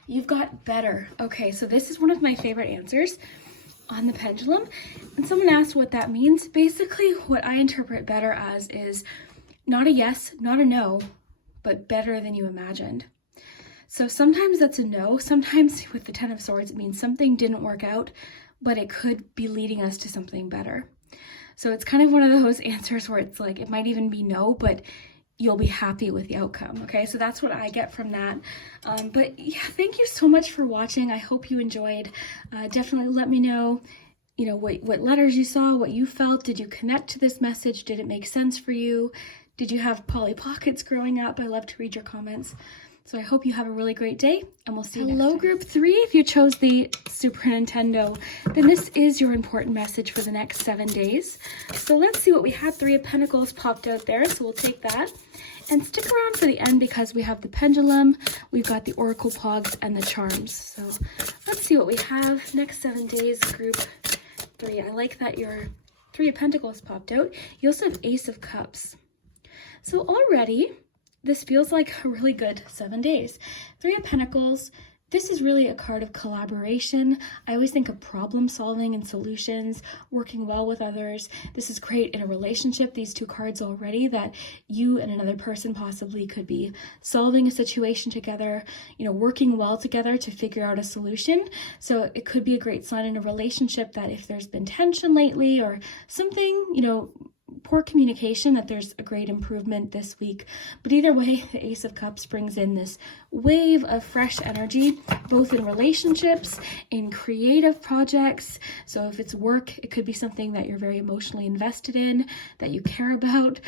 You've got better. Okay, so this is one of my favorite answers on the pendulum. And someone asked what that means. Basically, what I interpret better as is not a yes, not a no, but better than you imagined. So sometimes that's a no. Sometimes with the Ten of Swords, it means something didn't work out, but it could be leading us to something better. So it's kind of one of those answers where it's like, it might even be no, but you'll be happy with the outcome. Okay, so that's what I get from that. But yeah, thank you so much for watching. I hope you enjoyed. Definitely let me know, you know, what letters you saw, what you felt. Did you connect to this message? Did it make sense for you? Did you have Polly Pockets growing up? I love to read your comments. So I hope you have a really great day, and we'll see you next time. Hello, Group 3. If you chose the Super Nintendo, then this is your important message for the next 7 days. So let's see what we have. 3 of Pentacles popped out there, so we'll take that. And stick around for the end because we have the pendulum, we've got the Oracle Poggz, and the charms. So let's see what we have. Next 7 days, Group 3. I like that your 3 of Pentacles popped out. You also have Ace of Cups. So already, this feels like a really good 7 days. 3 of Pentacles, this is really a card of collaboration. I always think of problem solving and solutions, working well with others. This is great in a relationship, these 2 cards already, that you and another person possibly could be solving a situation together, you know, working well together to figure out a solution. So it could be a great sign in a relationship that if there's been tension lately or something, you know, poor communication, that there's a great improvement this week. But either way, the Ace of Cups brings in this wave of fresh energy, both in relationships, in creative projects. So if it's work, it could be something that you're very emotionally invested in, that you care about.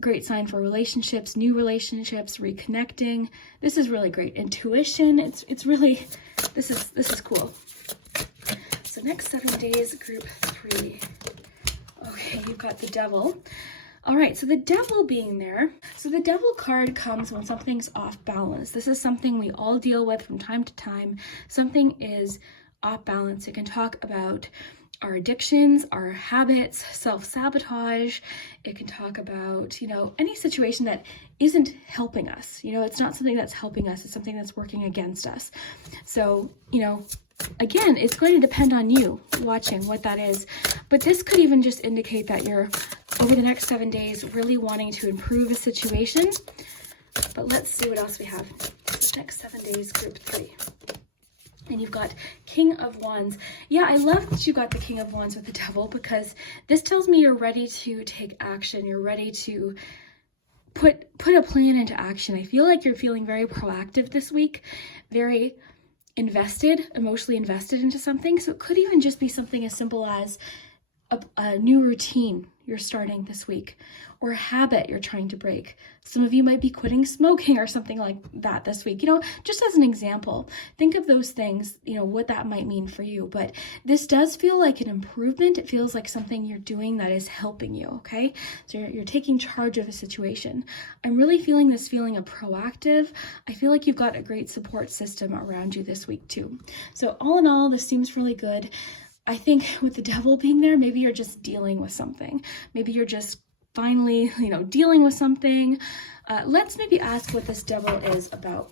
Great sign for relationships, new relationships, reconnecting. This is really great. Intuition, it's really, this is cool. So next 7 days, Group 3. Okay, you've got the Devil. All right, so the Devil being there. So the Devil card comes when something's off balance. This is something we all deal with from time to time. Something is off balance. It can talk about our addictions, our habits, self-sabotage. It can talk about, you know, any situation that isn't helping us. You know, it's not something that's helping us. It's something that's working against us. So, you know, again, it's going to depend on you watching what that is. But this could even just indicate that you're, over the next 7 days, really wanting to improve a situation. But let's see what else we have. Next 7 days, Group 3. And you've got King of Wands. Yeah, I love that you got the King of Wands with the Devil, because this tells me you're ready to take action. You're ready to put a plan into action. I feel like you're feeling very proactive this week, very invested, emotionally invested into something. So it could even just be something as simple as a new routine, you're starting this week, or a habit you're trying to break. Some of you might be quitting smoking or something like that this week. Just as an example, think of those things, what that might mean for you. But this does feel like an improvement. It feels like something you're doing that is helping you, okay? So you're taking charge of a situation. I'm really feeling this feeling of proactive. I feel like you've got a great support system around you this week too. So all in all, this seems really good. I think with the devil being there, maybe you're just dealing with something. Maybe you're just finally, dealing with something. Let's maybe ask what this devil is about.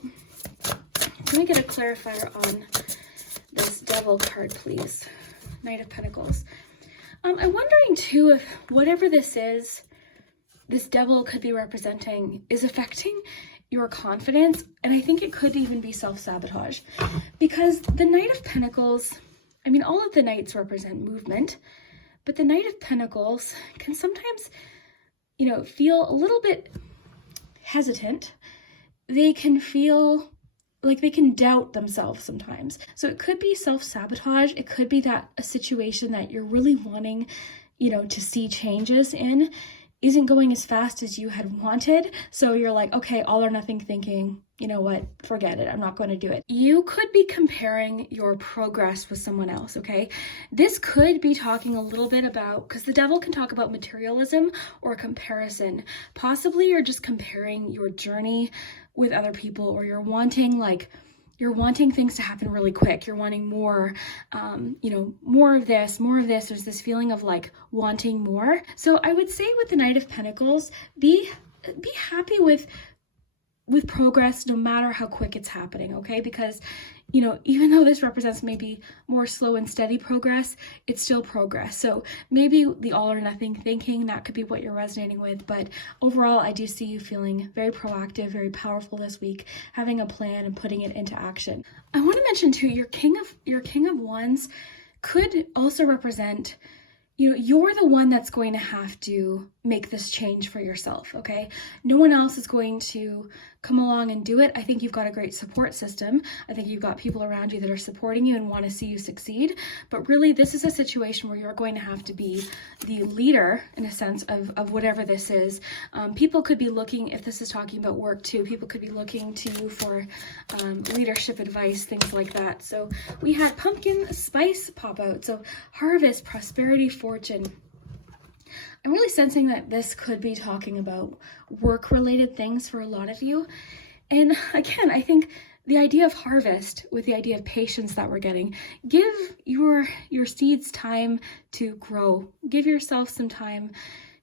Can we get a clarifier on this devil card, please? Knight of Pentacles. I'm wondering too if whatever this is, this devil could be representing, is affecting your confidence. And I think it could even be self-sabotage. Because the Knight of Pentacles, all of the knights represent movement, but the Knight of Pentacles can sometimes, feel a little bit hesitant. They can feel like they can doubt themselves sometimes. So it could be self-sabotage. It could be that a situation that you're really wanting, to see changes in isn't going as fast as you had wanted. So you're like, okay, all or nothing thinking, you know what, forget it, I'm not going to do it. You could be comparing your progress with someone else, okay? This could be talking a little bit about, because the devil can talk about materialism or comparison. Possibly you're just comparing your journey with other people, or you're wanting things to happen really quick. You're wanting more, more of this. There's this feeling of wanting more. So I would say with the Knight of Pentacles, be happy with progress, no matter how quick it's happening, okay? Because, even though this represents maybe more slow and steady progress, it's still progress. So maybe the all or nothing thinking, that could be what you're resonating with. But overall, I do see you feeling very proactive, very powerful this week, having a plan and putting it into action. I want to mention too, your King of Wands could also represent, you're the one that's going to have to make this change for yourself, okay? No one else is going to come along and do it. I think you've got a great support system. I think you've got people around you that are supporting you and want to see you succeed. But really, this is a situation where you're going to have to be the leader, in a sense, of whatever this is. People could be looking, if this is talking about work too, people could be looking to you for leadership advice, things like that. So we had pumpkin spice pop out. So harvest, prosperity, fortune. I'm really sensing that this could be talking about work-related things for a lot of you. And again, I think the idea of harvest with the idea of patience that we're getting, give your seeds time to grow. Give yourself some time,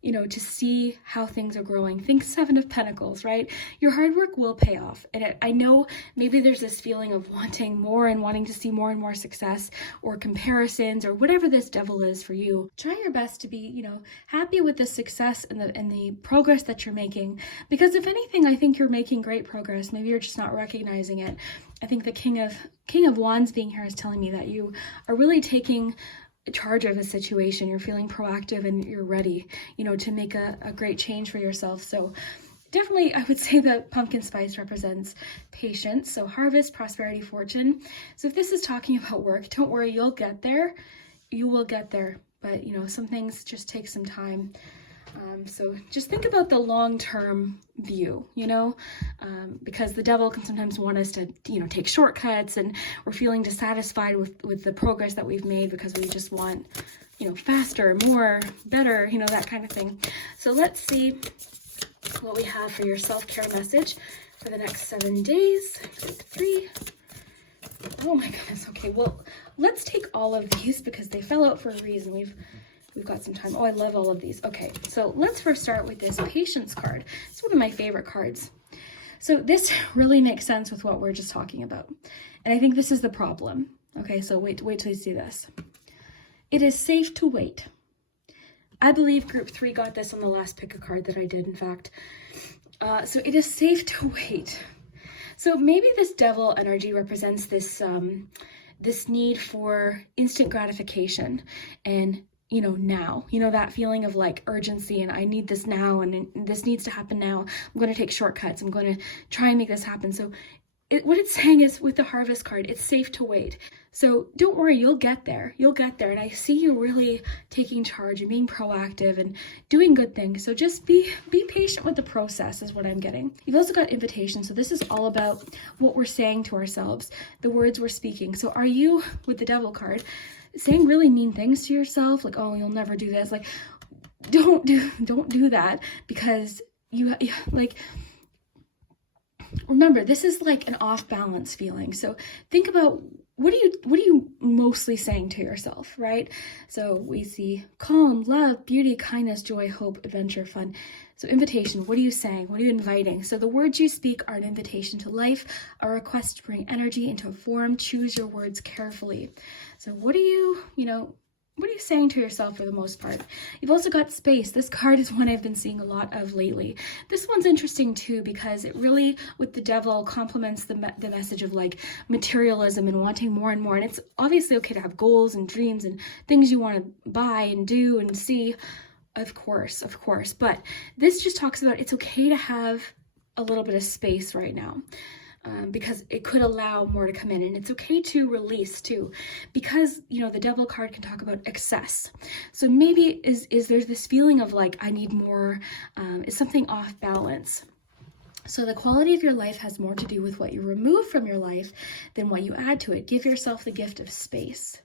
to see how things are growing. Think Seven of Pentacles, right? Your hard work will pay off. And I know maybe there's this feeling of wanting more and wanting to see more and more success, or comparisons, or whatever this devil is for you. Try your best to be, happy with the success and the progress that you're making. Because if anything, I think you're making great progress. Maybe you're just not recognizing it. I think the King of Wands being here is telling me that you are really taking charge of a situation. You're feeling proactive and you're ready, to make a great change for yourself. So definitely, I would say that pumpkin spice represents patience. So harvest, prosperity, fortune. So if this is talking about work, don't worry, you'll get there. You will get there. But, some things just take some time. So just think about the long-term view, because the devil can sometimes want us to, take shortcuts, and we're feeling dissatisfied with the progress that we've made because we just want, faster, more, better, that kind of thing. So let's see what we have for your self-care message for the next 7 days. 3. Oh my goodness. Okay, well, let's take all of these because they fell out for a reason. We've got some time. Oh, I love all of these. Okay, so let's first start with this patience card. It's one of my favorite cards. So this really makes sense with what we're just talking about. And I think this is the problem. Okay, so wait till you see this. It is safe to wait. I believe group 3 got this on the last pick a card that I did, in fact. So it is safe to wait. So maybe this devil energy represents this, this need for instant gratification and now, that feeling of urgency, and I need this now, and this needs to happen now. I'm going to take shortcuts. I'm going to try and make this happen. So what it's saying is, with the harvest card, it's safe to wait. So don't worry, you'll get there. You'll get there. And I see you really taking charge and being proactive and doing good things. So just be patient with the process is what I'm getting. You've also got invitation. So this is all about what we're saying to ourselves, the words we're speaking. So are you, with the Devil card, saying really mean things to yourself? Like, oh, you'll never do this. Like, don't do that, because you like, remember, this is like an off balance feeling. So think about, what are you mostly saying to yourself, right? So we see calm, love, beauty, kindness, joy, hope, adventure, fun. So invitation, what are you saying? What are you inviting? So the words you speak are an invitation to life, a request to bring energy into a form. Choose your words carefully. So what are you saying to yourself for the most part? You've also got space. This card is one I've been seeing a lot of lately. This one's interesting too, because it really, with the Devil, complements the message of like materialism and wanting more and more. And it's obviously okay to have goals and dreams and things you want to buy and do and see. Of course. But this just talks about it's okay to have a little bit of space right now. Because it could allow more to come in, and it's okay to release too, because the Devil card can talk about excess. So maybe is there's this feeling of like, I need more, is something off balance. So the quality of your life has more to do with what you remove from your life than what you add to it. Give yourself the gift of space.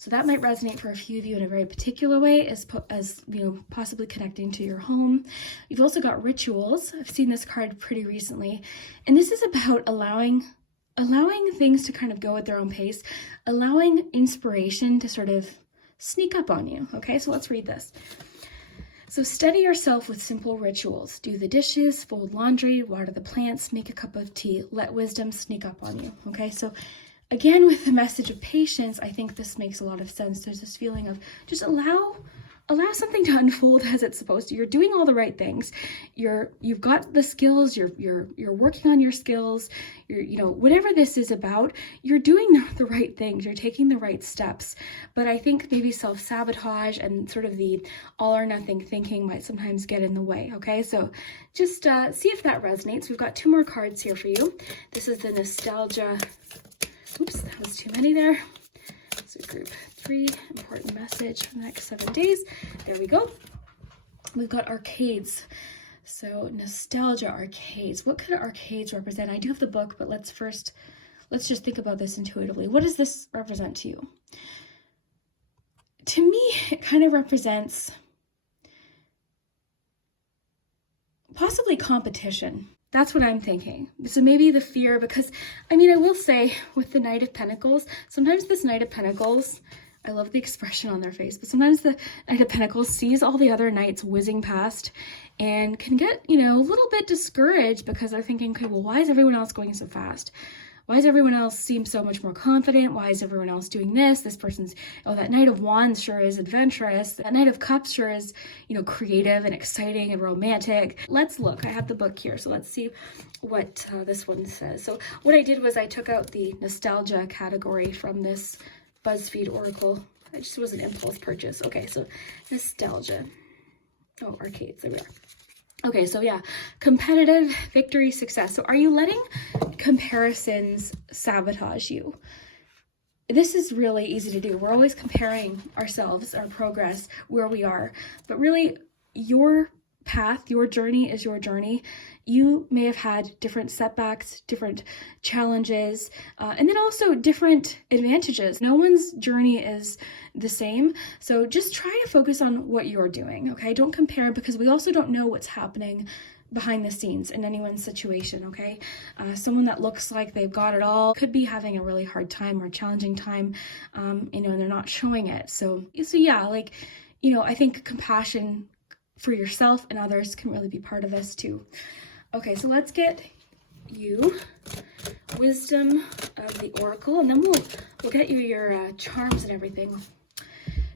So that might resonate for a few of you in a very particular way, as possibly connecting to your home. You've also got rituals. I've seen this card pretty recently, and this is about allowing things to kind of go at their own pace, allowing inspiration to sort of sneak up on you. Okay, so let's read this. So steady yourself with simple rituals. Do the dishes, fold laundry, water the plants, make a cup of tea. Let wisdom sneak up on you. Okay, so again, with the message of patience, I think this makes a lot of sense. There's this feeling of just allow something to unfold as it's supposed to. You're doing all the right things. You've got the skills. You're working on your skills. Whatever this is about, you're doing the right things. You're taking the right steps. But I think maybe self-sabotage and sort of the all or nothing thinking might sometimes get in the way. Okay, so just see if that resonates. We've got 2 more cards here for you. This is the nostalgia. Oops, that was too many there. So group 3, important message for the next 7 days. There we go. We've got arcades. So nostalgia, arcades. What could arcades represent? I do have the book, but let's just think about this intuitively. What does this represent to you? To me, it kind of represents possibly competition. That's what I'm thinking. So maybe the fear, because I will say with the Knight of Pentacles, sometimes this Knight of Pentacles, I love the expression on their face, but sometimes the Knight of Pentacles sees all the other knights whizzing past and can get, a little bit discouraged because they're thinking, okay, well, why is everyone else going so fast? Why does everyone else seem so much more confident? Why is everyone else doing this? This person's, that Knight of Wands sure is adventurous. That Knight of Cups sure is, creative and exciting and romantic. Let's look. I have the book here, so let's see what this one says. So what I did was I took out the nostalgia category from this BuzzFeed Oracle. It just was an impulse purchase. Okay, so nostalgia. Oh, arcades. There we are. Okay, so yeah, competitive, victory, success. So are you letting comparisons sabotage you? This is really easy to do. We're always comparing ourselves, our progress, where we are. But really, your path, your journey is your journey. You may have had different setbacks, different challenges, and then also different advantages. No one's journey is the same. So just try to focus on what you're doing, okay? Don't compare, because we also don't know what's happening behind the scenes in anyone's situation, okay? Someone that looks like they've got it all could be having a really hard time or challenging time, and they're not showing it. So yeah, I think compassion for yourself and others can really be part of this too. Okay, so let's get you wisdom of the Oracle, and then we'll get you your charms and everything.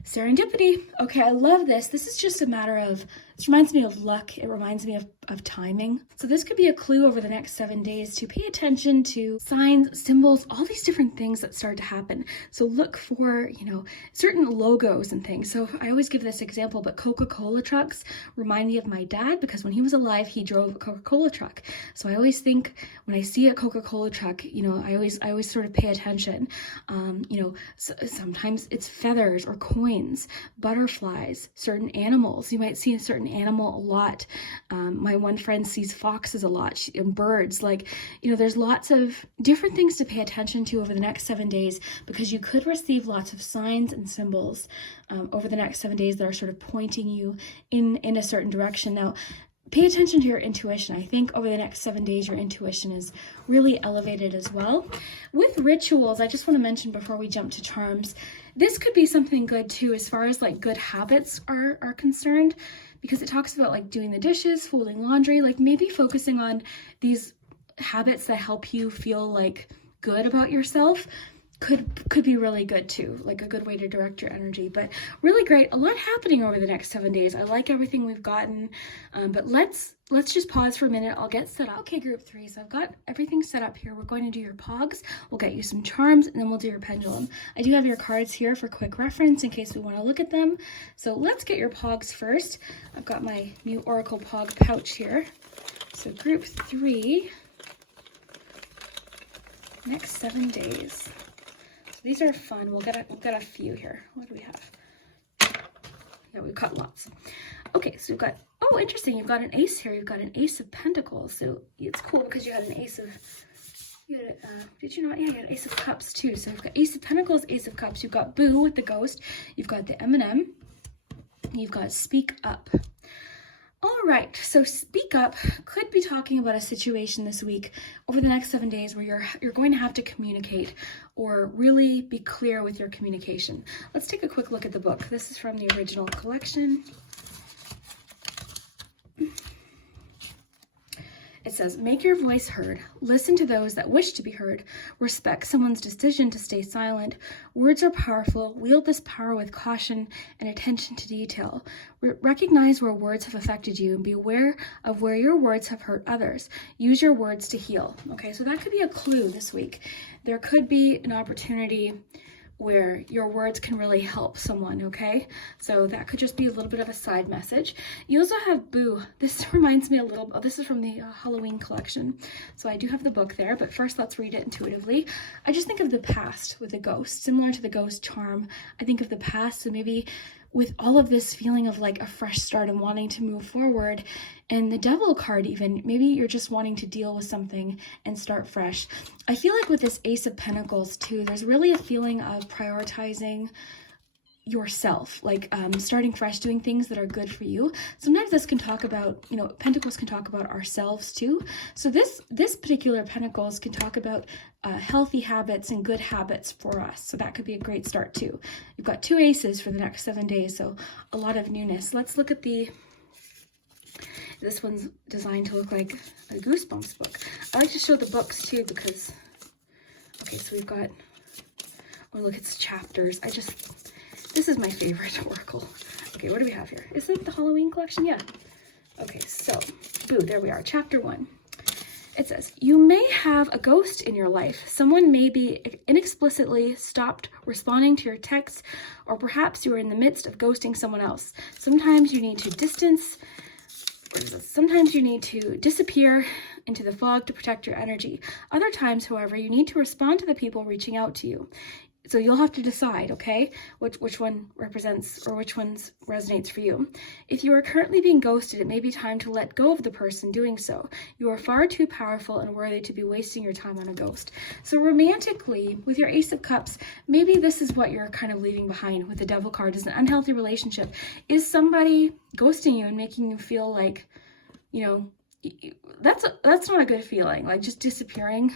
Serendipity. Okay, I love this. This is just a matter of This reminds me of luck. It reminds me of timing. So this could be a clue over the next 7 days to pay attention to signs, symbols, all these different things that start to happen. So look for, you know, certain logos and things. So I always give this example, but Coca-Cola trucks remind me of my dad, because when he was alive, he drove a Coca-Cola truck. So I always think when I see a Coca-Cola truck, you know, I always sort of pay attention. You know, sometimes it's feathers or coins, butterflies, certain animals. You might see a certain animal a lot. My one friend sees foxes a lot, and birds. Like, you know, there's lots of different things to pay attention to over the next 7 days, because you could receive lots of signs and symbols over the next 7 days that are sort of pointing you in a certain direction. Now, pay attention to your intuition. I think over the next 7 days, your intuition is really elevated as well. With rituals, I just want to mention before we jump to charms, this could be something good too, as far as like good habits are concerned, because it talks about like doing the dishes, folding laundry, like maybe focusing on these habits that help you feel like good about yourself could be really good too, like a good way to direct your energy. But really great, a lot happening over the next 7 days. I like everything we've gotten, but let's just pause for a minute. I'll get set up. Okay, group 3, so I've got everything set up here. We're going to do your Poggz, we'll get you some charms, and then we'll do your pendulum. I do have your cards here for quick reference in case we want to look at them. So let's get your Poggz first. I've got my new Oracle Poggz pouch here. So group 3, next 7 days. These are fun. We'll get a few here. What do we have? Yeah, we've got lots. Okay, so we've got, oh, interesting. You've got an ace here. You've got an ace of pentacles. So it's cool because you had an ace of, did you not? Yeah, you had an ace of cups too. So you've got ace of pentacles, ace of cups. You've got Boo with the ghost. You've got the M&M. You've got speak up. All right, so speak up could be talking about a situation this week over the next 7 days where you're going to have to communicate or really be clear with your communication. Let's take a quick look at the book. This is from the original collection. It says, make your voice heard, listen to those that wish to be heard, respect someone's decision to stay silent. Words are powerful, wield this power with caution and attention to detail. Recognize where words have affected you and be aware of where your words have hurt others. Use your words to heal. Okay, so that could be a clue this week. There could be an opportunity where your words can really help someone, okay? So that could just be a little bit of a side message. You also have Boo. This reminds me a little, this is from the Halloween collection. So I do have the book there, but first let's read it intuitively. I just think of the past with a ghost, similar to the ghost charm. I think of the past, so maybe with all of this feeling of like a fresh start and wanting to move forward, and the Devil card even, maybe you're just wanting to deal with something and start fresh. I feel like with this Ace of Pentacles too, there's really a feeling of prioritizing yourself, like starting fresh, doing things that are good for you. Sometimes this can talk about, you know, Pentacles can talk about ourselves too. So this particular Pentacles can talk about healthy habits and good habits for us. So that could be a great start too. You've got 2 aces for the next 7 days, so a lot of newness. Let's look at this one's designed to look like a Goosebumps book. I like to show the books too because, okay, so we've got, oh look, it's chapters. This is my favorite oracle. Okay, what do we have here? Is it the Halloween collection? Yeah. Okay, so, Boo, there we are, chapter 1. It says, you may have a ghost in your life. Someone may be inexplicitly stopped responding to your texts, or perhaps you are in the midst of ghosting someone else. Sometimes you need to sometimes you need to disappear into the fog to protect your energy. Other times, however, you need to respond to the people reaching out to you. So you'll have to decide, okay, which one represents or which ones resonates for you. If you are currently being ghosted, it may be time to let go of the person doing so. You are far too powerful and worthy to be wasting your time on a ghost. So romantically, with your Ace of Cups, maybe this is what you're kind of leaving behind with the Devil card, is an unhealthy relationship. Is somebody ghosting you and making you feel like, you know, that's not a good feeling, like just disappearing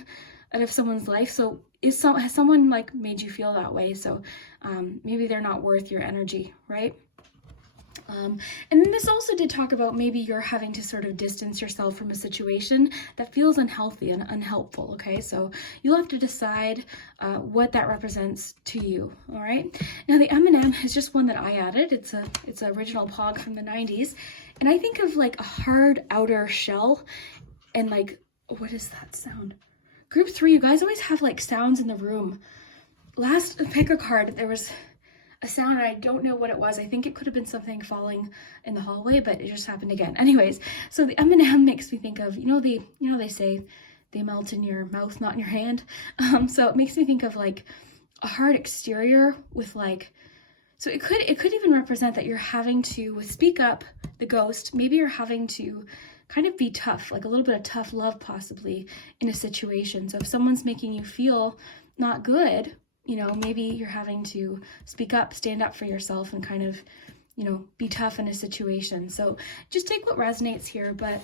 out of someone's life. So has someone like made you feel that way? So maybe they're not worth your energy, right? And then this also did talk about maybe you're having to sort of distance yourself from a situation that feels unhealthy and unhelpful, okay? So you'll have to decide what that represents to you, all right? Now the M&M is just one that I added. It's a original Poggz from the 90s. And I think of like a hard outer shell and like, what is that sound? Group 3, you guys always have like sounds in the room. Last pick a card, there was a sound and I don't know what it was. I think it could have been something falling in the hallway, but it just happened again. Anyways, so the M&M makes me think of, they say they melt in your mouth, not in your hand. So it makes me think of like a hard exterior with like, so it could even represent that you're having to speak up, the ghost. Maybe you're having to kind of be tough, like a little bit of tough love possibly in a situation. So if someone's making you feel not good, maybe you're having to speak up, stand up for yourself and kind of, be tough in a situation. So just take what resonates here, but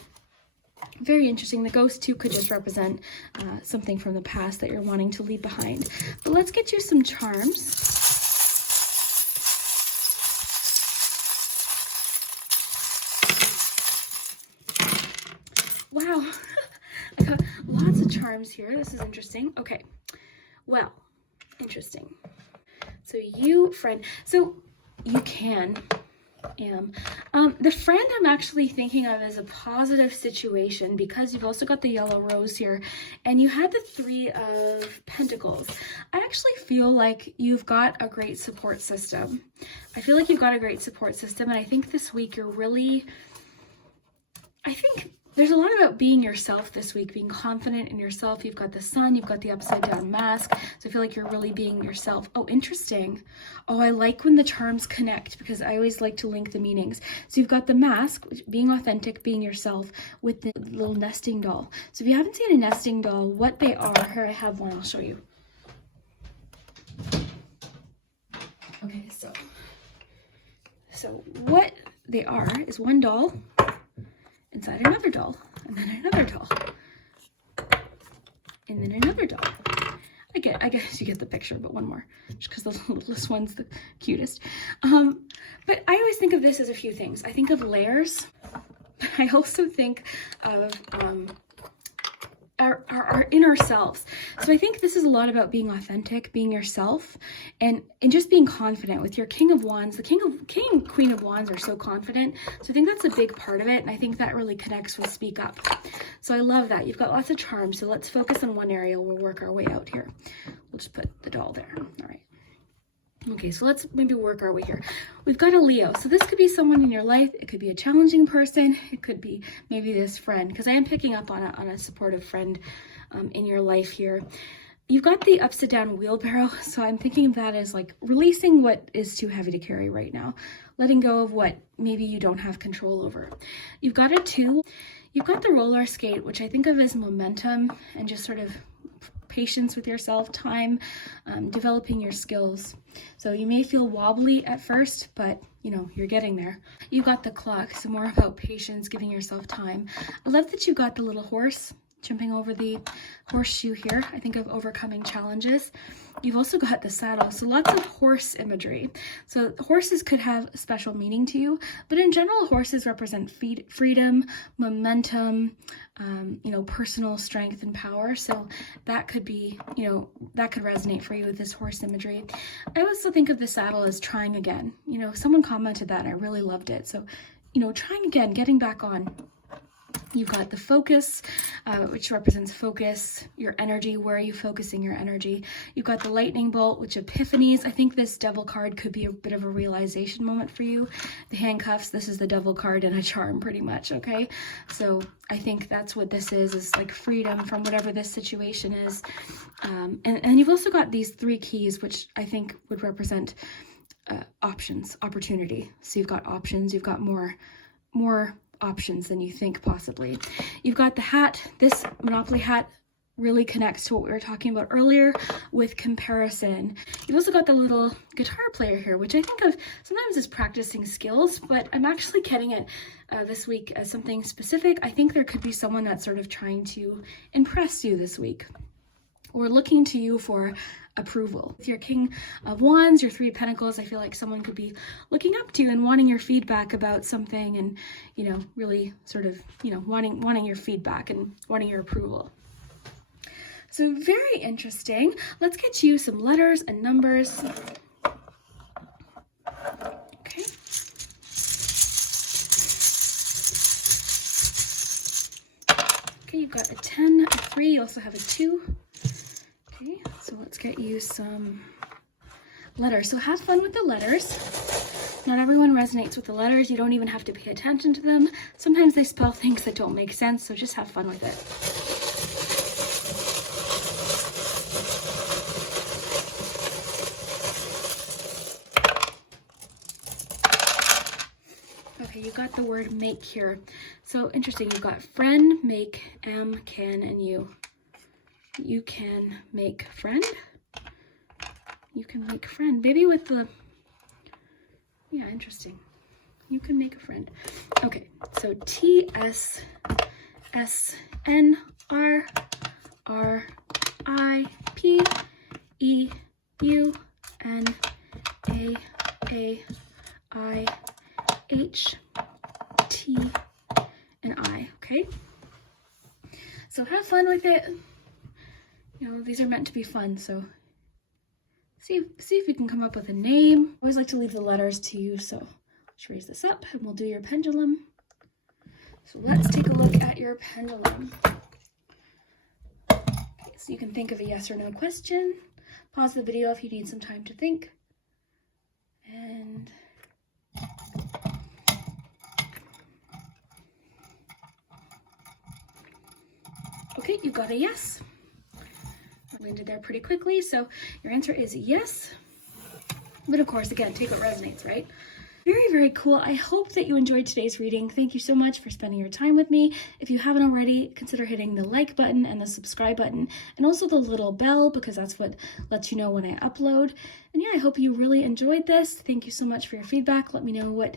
very interesting. The ghost too could just represent something from the past that you're wanting to leave behind. But let's get you some charms. Wow, I got lots of charms here. This is interesting. Okay, well, interesting. So you, friend, so you the friend I'm actually thinking of is a positive situation because you've also got the yellow rose here and you had the 3 of Pentacles. I actually feel like you've got a great support system. I feel like you've got a great support system, and I think this week you're really, there's a lot about being yourself this week, being confident in yourself. You've got the sun, you've got the upside down mask. So I feel like you're really being yourself. Oh, interesting. Oh, I like when the charms connect because I always like to link the meanings. So you've got the mask, being authentic, being yourself, with the little nesting doll. So if you haven't seen a nesting doll, what they are, here I have one, I'll show you. Okay, so what they are is one doll inside another doll, and then another doll, and then another doll. I guess you get the picture, but one more, just because the littlest one's the cutest. But I always think of this as a few things. I think of layers. I also think of our inner selves. So I think this is a lot about being authentic, being yourself, and just being confident. With your King of Wands, the King and Queen of Wands are so confident. So I think that's a big part of it, and I think that really connects with speak up. So I love that. You've got lots of charms, so let's focus on one area. We'll work our way out here. We'll just put the doll there. All right. Okay, so let's maybe work our way here. We've got a Leo. So this could be someone in your life. It could be a challenging person. It could be maybe this friend, because I am picking up on a supportive friend in your life here. You've got the upside down wheelbarrow. So I'm thinking of that as like releasing what is too heavy to carry right now, letting go of what maybe you don't have control over. You've got a 2. You've got the roller skate, which I think of as momentum and just sort of patience with yourself, time, developing your skills. So you may feel wobbly at first, but you're getting there. You've got the clock, so more about patience, giving yourself time. I love that you got the little horse jumping over the horseshoe here. I think of overcoming challenges. You've also got the saddle, so lots of horse imagery. So horses could have a special meaning to you, but in general, horses represent freedom, momentum, personal strength and power. So that could be, that could resonate for you with this horse imagery. I also think of the saddle as trying again. Someone commented that and I really loved it. So, trying again, getting back on. You've got the focus, which represents focus, your energy. Where are you focusing your energy? You've got the lightning bolt, which epiphanies. I think this devil card could be a bit of a realization moment for you. The handcuffs, this is the devil card and a charm pretty much, okay? So I think that's what this is like freedom from whatever this situation is. And you've also got these 3 keys, which I think would represent options, opportunity. So you've got options, you've got more options than you think possibly. You've got the hat. This Monopoly hat really connects to what we were talking about earlier with comparison. You've also got the little guitar player here, which I think of sometimes as practicing skills, but I'm actually getting it this week as something specific. I think there could be someone that's sort of trying to impress you this week, or looking to you for approval. With your King of Wands, your Three of Pentacles, I feel like someone could be looking up to you and wanting your feedback about something, and, you know, really sort of, you know, wanting your feedback and wanting your approval. So very interesting. Let's get you some letters and numbers. Okay. Okay, you've got a 10, a 3, you also have a 2. Okay, so let's get you some letters. So have fun with the letters. Not everyone resonates with the letters. You don't even have to pay attention to them. Sometimes they spell things that don't make sense, so just have fun with it. Okay, you got the word make here. So interesting, you've got friend, make, am, can, and you. You can make friend. You can make friend. Maybe with the, yeah, interesting. You can make a friend. Okay, so TSSNRIPEUNAAIH-T and I, okay? So have fun with it. You know, these are meant to be fun, so see if you can come up with a name. I always like to leave the letters to you, so let's raise this up and we'll do your pendulum. So let's take a look at your pendulum. Okay, so you can think of a yes or no question. Pause the video if you need some time to think. And okay, you got a yes. Landed there pretty quickly, so your answer is yes. But of course, again, take what resonates, right? Very, very cool. I hope that you enjoyed today's reading. Thank you so much for spending your time with me. If you haven't already, consider hitting the like button and the subscribe button, and also the little bell, because that's what lets you know when I upload. And yeah, I hope you really enjoyed this. Thank you so much for your feedback. Let me know what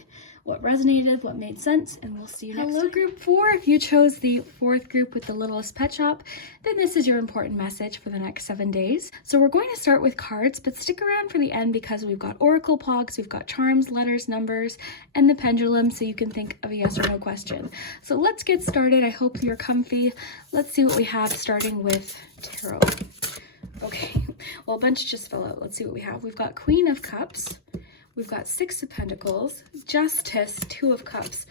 resonated, what made sense, and we'll see you next time. Hello, group 4. If you chose the 4th group with the littlest pet shop, then this is your important message for the next 7 days. So we're going to start with cards, but stick around for the end because we've got oracle Poggz, we've got charms, letters, numbers, and the pendulum, so you can think of a yes or no question. So let's get started. I hope you're comfy. Let's see what we have, starting with tarot. Okay, well, a bunch just fell out. Let's see what we have. We've got Queen of Cups. We've got 6 of Pentacles, Justice, 2 of Cups.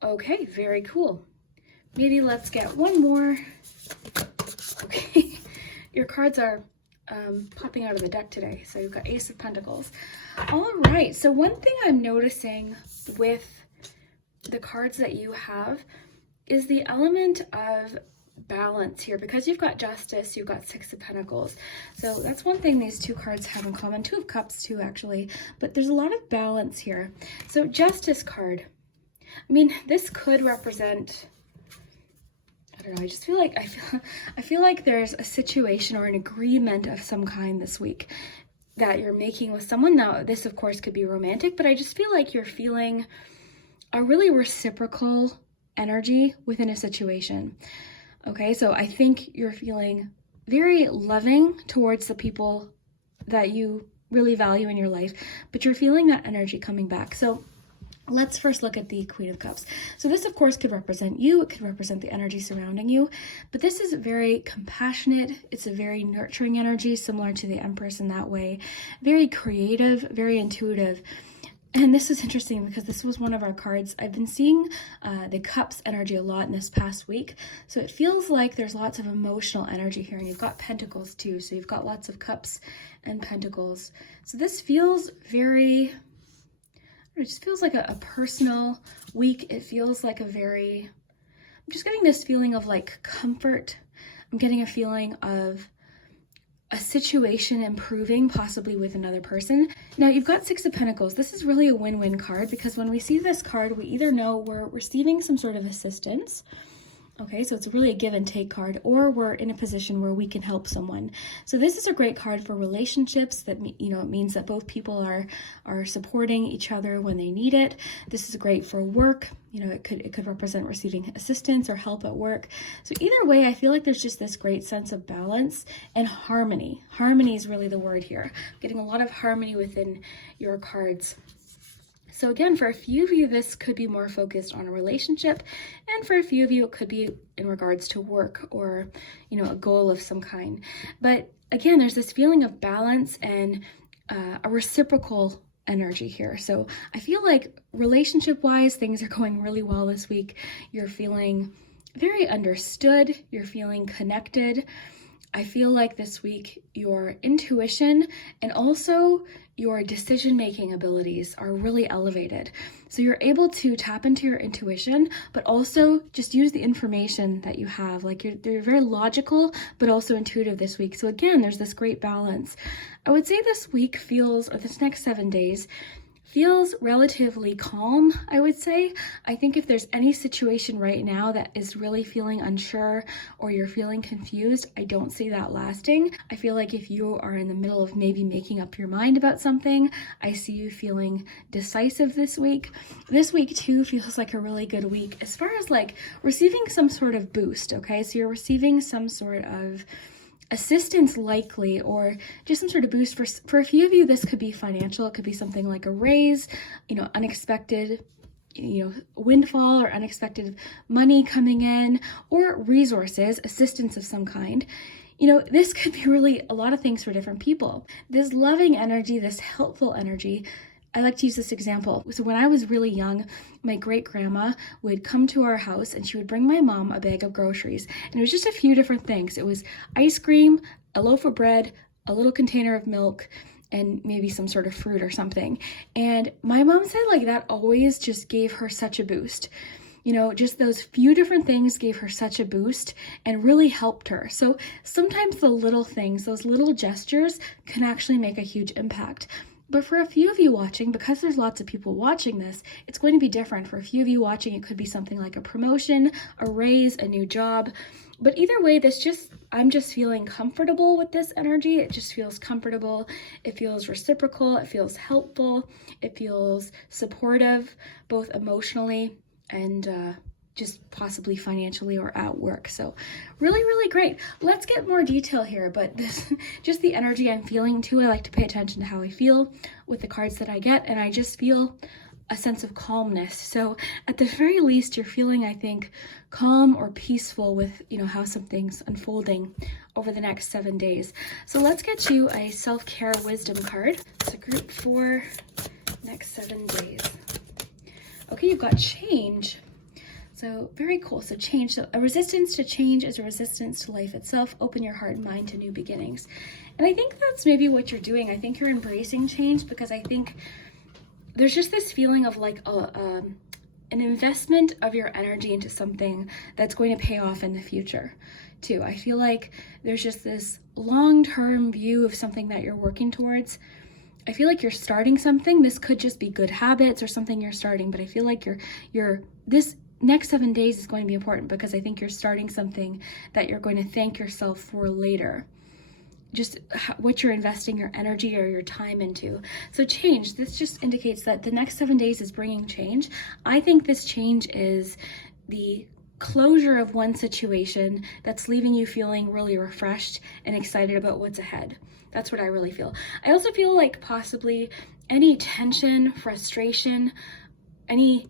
Okay, very cool. Maybe let's get one more. Okay, your cards are popping out of the deck today. So you've got Ace of Pentacles. All right, so one thing I'm noticing with the cards that you have is the element of balance here, because you've got Justice, you've got 6 of Pentacles. So that's one thing these 2 cards have in common. 2 of Cups too, actually, but there's a lot of balance here. So Justice card, I mean, this could represent, I don't know, I just feel like I feel like there's a situation or an agreement of some kind this week that you're making with someone. Now, this of course could be romantic, but I just feel like you're feeling a really reciprocal energy within a situation. Okay, so I think you're feeling very loving towards the people that you really value in your life, but you're feeling that energy coming back. So let's first look at the Queen of Cups. So this, of course, could represent you. It could represent the energy surrounding you, but this is very compassionate. It's a very nurturing energy, similar to the Empress in that way. Very creative, very intuitive. And this is interesting because this was one of our cards. I've been seeing the Cups energy a lot in this past week. So it feels like there's lots of emotional energy here. And you've got Pentacles too. So you've got lots of Cups and Pentacles. So this feels very, it just feels like a personal week. It feels like a very, I'm just getting this feeling of like comfort. I'm getting a feeling of a situation improving, possibly with another person. Now you've got 6 of Pentacles. This is really a win-win card, because when we see this card, we either know we're receiving some sort of assistance, Okay, so it's really a give and take card, or we're in a position where we can help someone. So this is a great card for relationships. That, you know, it means that both people are supporting each other when they need it. This is great for work. You know, it could represent receiving assistance or help at work. So either way, I feel like there's just this great sense of balance and harmony. Harmony is really the word here. I'm getting a lot of harmony within your cards. So again, for a few of you, this could be more focused on a relationship, and for a few of you, it could be in regards to work or, you know, a goal of some kind. But again, there's this feeling of balance and a reciprocal energy here. So I feel like relationship-wise, things are going really well this week. You're feeling very understood. You're feeling connected. I feel like this week your intuition and also your decision-making abilities are really elevated. So you're able to tap into your intuition, but also just use the information that you have. Like you're very logical, but also intuitive this week. So again, there's this great balance. I would say this week feels, or this next 7 days, feels relatively calm, I would say. I think if there's any situation right now that is really feeling unsure or you're feeling confused, I don't see that lasting. I feel like if you are in the middle of maybe making up your mind about something, I see you feeling decisive this week. This week too feels like a really good week as far as like receiving some sort of boost, okay? So you're receiving some sort of assistance likely, or just some sort of boost. For a few of you, this could be financial. It could be something like a raise, you know, unexpected, you know, windfall or unexpected money coming in, or resources, assistance of some kind. You know, this could be really a lot of things for different people. This loving energy, this helpful energy, I like to use this example. So when I was really young, my great grandma would come to our house and she would bring my mom a bag of groceries. And it was just a few different things. It was ice cream, a loaf of bread, a little container of milk, and maybe some sort of fruit or something. And my mom said like that always just gave her such a boost. You know, just those few different things gave her such a boost and really helped her. So sometimes the little things, those little gestures can actually make a huge impact. But for a few of you watching, because there's lots of people watching this, it's going to be different. For a few of you watching, it could be something like a promotion, a raise, a new job. But either way, I'm just feeling comfortable with this energy. It just feels comfortable. It feels reciprocal. It feels helpful. It feels supportive, both emotionally and just possibly financially or at work. So really, really great. Let's get more detail here, but this, just the energy I'm feeling too. I like to pay attention to how I feel with the cards that I get, and I just feel a sense of calmness. So at the very least, you're feeling, I think, calm or peaceful with, you know, how something's unfolding over the next 7 days. So let's get you a self-care wisdom card. So group 4, next 7 days. Okay, you've got change. So very cool. So change. So a resistance to change is a resistance to life itself. Open your heart and mind to new beginnings. And I think that's maybe what you're doing. I think you're embracing change because I think there's just this feeling of like an investment of your energy into something that's going to pay off in the future too. I feel like there's just this long-term view of something that you're working towards. I feel like you're starting something. This could just be good habits or something you're starting, but I feel like this next 7 days is going to be important because I think you're starting something that you're going to thank yourself for later. Just what you're investing your energy or your time into. So change, this just indicates that the next 7 days is bringing change. I think this change is the closure of one situation that's leaving you feeling really refreshed and excited about what's ahead. That's what I really feel. I also feel like possibly any tension, frustration, any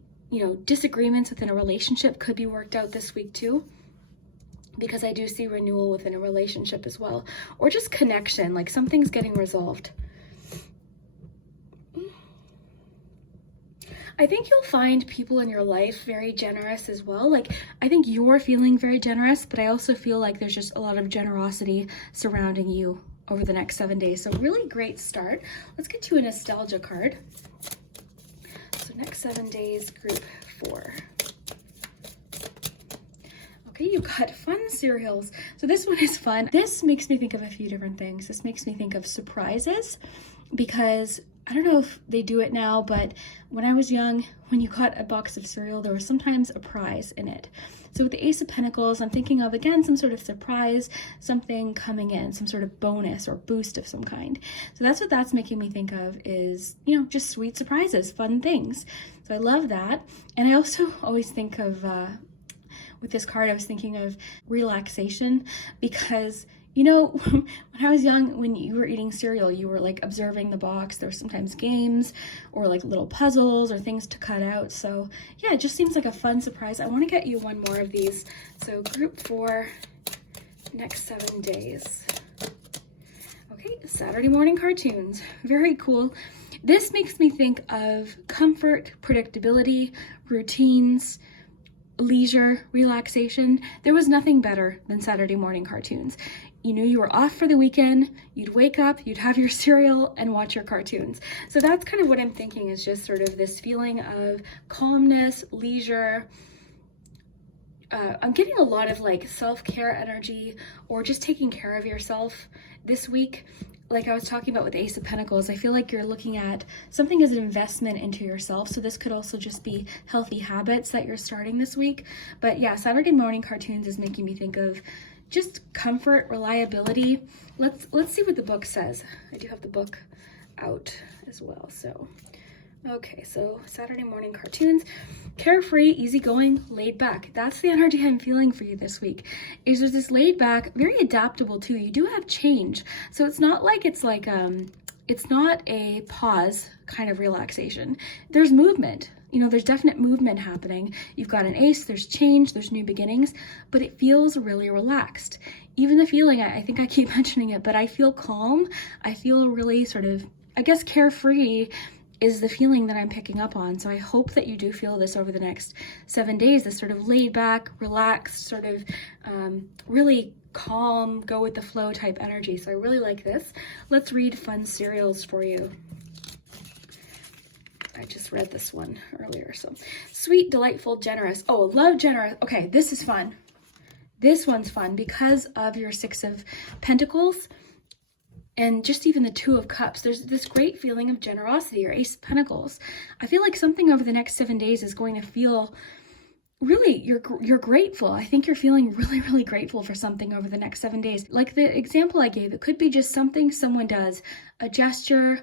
disagreements within a relationship could be worked out this week too, because I do see renewal within a relationship as well, or just connection, like something's getting resolved. I think you'll find people in your life very generous as well. Like, I think you're feeling very generous, but I also feel like there's just a lot of generosity surrounding you over the next 7 days. So really great start. Let's get to a nostalgia card. So next 7 days, group 4. Okay, you got fun cereals. So this one is fun. This makes me think of a few different things. This makes me think of surprises, because I don't know if they do it now, but when I was young, when you got a box of cereal, there was sometimes a prize in it. So with the Ace of Pentacles, I'm thinking of, again, some sort of surprise, something coming in, some sort of bonus or boost of some kind. So that's what that's making me think of, is, you know, just sweet surprises, fun things. So I love that. And I also always think of, with this card, I was thinking of relaxation, because you know, when I was young, when you were eating cereal, you were like observing the box. There were sometimes games or like little puzzles or things to cut out. So yeah, it just seems like a fun surprise. I want to get you one more of these. So group 4, next 7 days. Okay, Saturday morning cartoons. Very cool. This makes me think of comfort, predictability, routines, leisure, relaxation. There was nothing better than Saturday morning cartoons. You knew you were off for the weekend, you'd wake up, you'd have your cereal and watch your cartoons. So that's kind of what I'm thinking, is just sort of this feeling of calmness, leisure. I'm getting a lot of like self-care energy, or just taking care of yourself this week. Like I was talking about with Ace of Pentacles, I feel like you're looking at something as an investment into yourself. So this could also just be healthy habits that you're starting this week. But yeah, Saturday morning cartoons is making me think of just comfort, reliability. Let's see what the book says. I do have the book out as well. So, okay, so Saturday morning cartoons, carefree, easygoing, laid back. That's the energy I'm feeling for you this week. Is there's this laid back, very adaptable too. You do have change. So it's not like it's not a pause kind of relaxation. There's movement. You know, there's definite movement happening. You've got an ace, there's change, there's new beginnings, but it feels really relaxed. Even the feeling, I think I keep mentioning it, but I feel calm. I feel really sort of, I guess, carefree is the feeling that I'm picking up on. So I hope that you do feel this over the next 7 days, this sort of laid back, relaxed, sort of really calm, go with the flow type energy. So I really like this. Let's read fun serials for you. I just read this one earlier. So sweet, delightful, generous. Oh, love, generous. Okay, this is fun. This one's fun because of your 6 of Pentacles and just even the 2 of Cups. There's this great feeling of generosity, or Ace of Pentacles. I feel like something over the next 7 days is going to feel really, you're grateful. I think you're feeling really, really grateful for something over the next 7 days. Like the example I gave, it could be just something someone does, a gesture,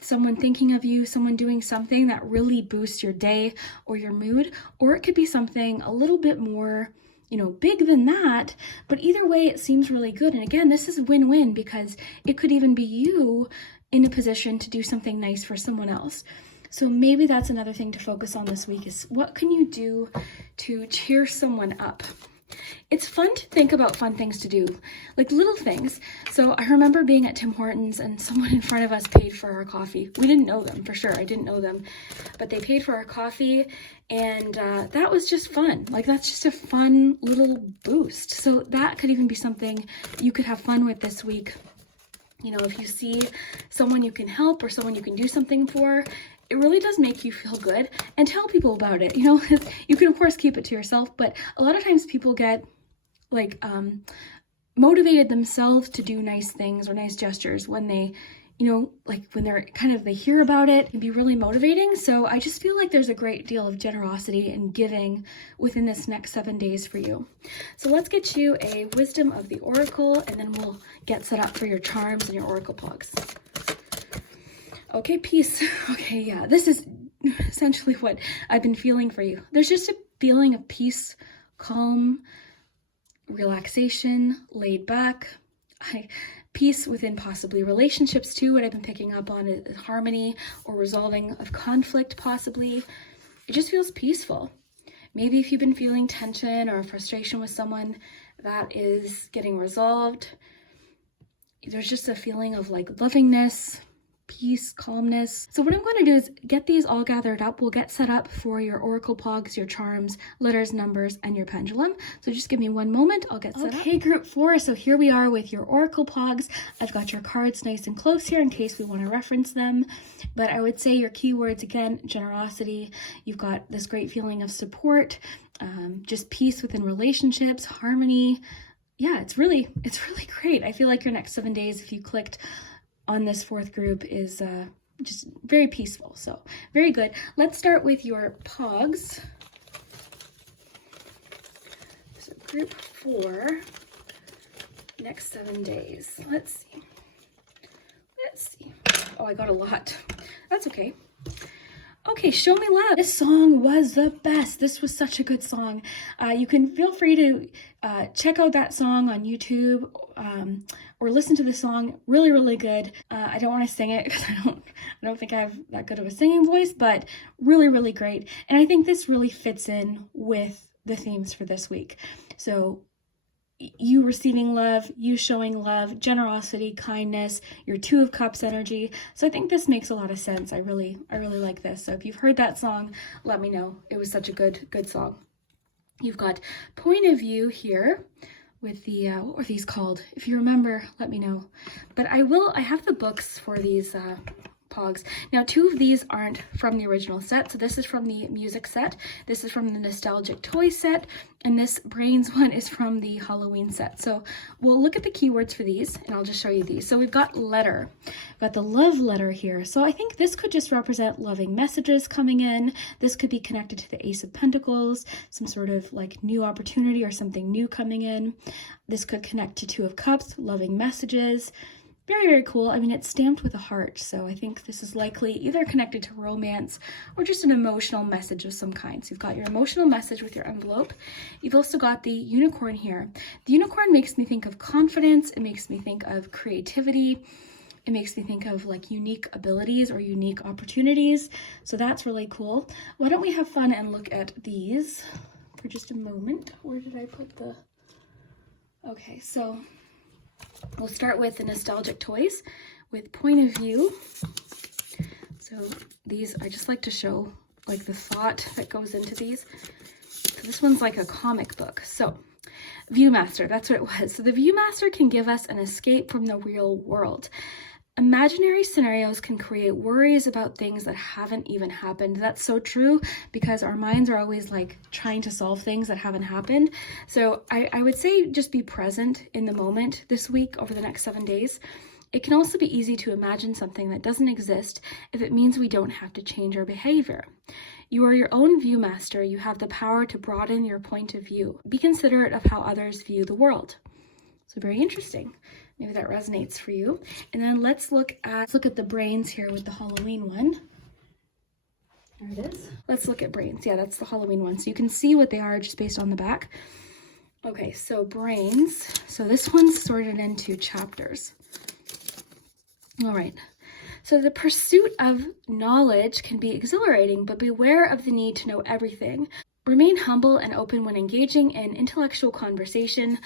someone thinking of you, someone doing something that really boosts your day or your mood, or it could be something a little bit more, you know, big than that, but either way, it seems really good. And again, this is win-win, because it could even be you in a position to do something nice for someone else. So maybe that's another thing to focus on this week, is what can you do to cheer someone up? It's fun to think about fun things to do, like little things. So I remember being at Tim Hortons and someone in front of us paid for our coffee. We didn't know them, for sure. I didn't know them, but they paid for our coffee, and that was just fun. Like, that's just a fun little boost. So that could even be something you could have fun with this week. You know, if you see someone you can help or someone you can do something for, it really does make you feel good, and tell people about it. You know, you can of course keep it to yourself, but a lot of times people get like motivated themselves to do nice things or nice gestures when they, you know, like when they're kind of, they hear about it, it can be really motivating. So I just feel like there's a great deal of generosity and giving within this next 7 days for you. So let's get you a wisdom of the oracle, and then we'll get set up for your charms and your oracle Poggz. Okay, peace. Okay, yeah, this is essentially what I've been feeling for you. There's just a feeling of peace, calm, relaxation, laid back, peace within possibly relationships too. What I've been picking up on is harmony or resolving of conflict possibly. It just feels peaceful. Maybe if you've been feeling tension or frustration with someone, that is getting resolved. There's just a feeling of like lovingness, peace, calmness. So what I'm going to do is get these all gathered up. We'll get set up for your oracle Poggz, your charms, letters, numbers, and your pendulum. So just give me one moment. I'll get set up. Okay, group 4. So here we are with your oracle Poggz. I've got your cards nice and close here in case we want to reference them. But I would say your keywords, again, generosity. You've got this great feeling of support, just peace within relationships, harmony. Yeah, it's really great. I feel like your next 7 days, if you clicked on this 4th group, is just very peaceful. So very good. Let's start with your Poggz. So group 4, next 7 days. Let's see. Oh, I got a lot. That's okay. Okay, Show Me Love. This song was the best. This was such a good song. You can feel free to check out that song on YouTube or listen to the song. Really, really good. I don't want to sing it because I don't think I have that good of a singing voice, but really, really great. And I think this really fits in with the themes for this week. So you receiving love, you showing love, generosity, kindness, your 2 of Cups energy. So I think this makes a lot of sense. I really like this. So if you've heard that song, let me know. It was such a good song. You've got Point of View here with the, what were these called? If you remember, let me know. But I have the books for these Poggz. Now 2 of these aren't from the original set, so this is from the music set, this is from the nostalgic toy set, and this Brains one is from the Halloween set. So we'll look at the keywords for these and I'll just show you these. So we've got letter, we've got the love letter here. So I think this could just represent loving messages coming in. This could be connected to the Ace of Pentacles, some sort of like new opportunity or something new coming in. This could connect to 2 of Cups, loving messages. Very, very cool. I mean, it's stamped with a heart, so I think this is likely either connected to romance or just an emotional message of some kind. So you've got your emotional message with your envelope. You've also got the unicorn here. The unicorn makes me think of confidence. It makes me think of creativity. It makes me think of like unique abilities or unique opportunities. So that's really cool. Why don't we have fun and look at these for just a moment? Where did I put the... Okay, so... we'll start with the nostalgic toys with Point of View. So these, I just like to show like the thought that goes into these. So this one's like a comic book. So Viewmaster, that's what it was. So the Viewmaster can give us an escape from the real world. Imaginary scenarios can create worries about things that haven't even happened. That's so true because our minds are always like trying to solve things that haven't happened. So I would say just be present in the moment this week over the next 7 days. It can also be easy to imagine something that doesn't exist if it means we don't have to change our behavior. You are your own viewmaster. You have the power to broaden your point of view. Be considerate of how others view the world. So very interesting. Maybe that resonates for you. And then let's look at the brains here with the Halloween one. There it is. Let's look at brains. Yeah, that's the Halloween one. So you can see what they are just based on the back. Okay, so brains. So this one's sorted into chapters. All right. So the pursuit of knowledge can be exhilarating, but beware of the need to know everything. Remain humble and open when engaging in intellectual conversation.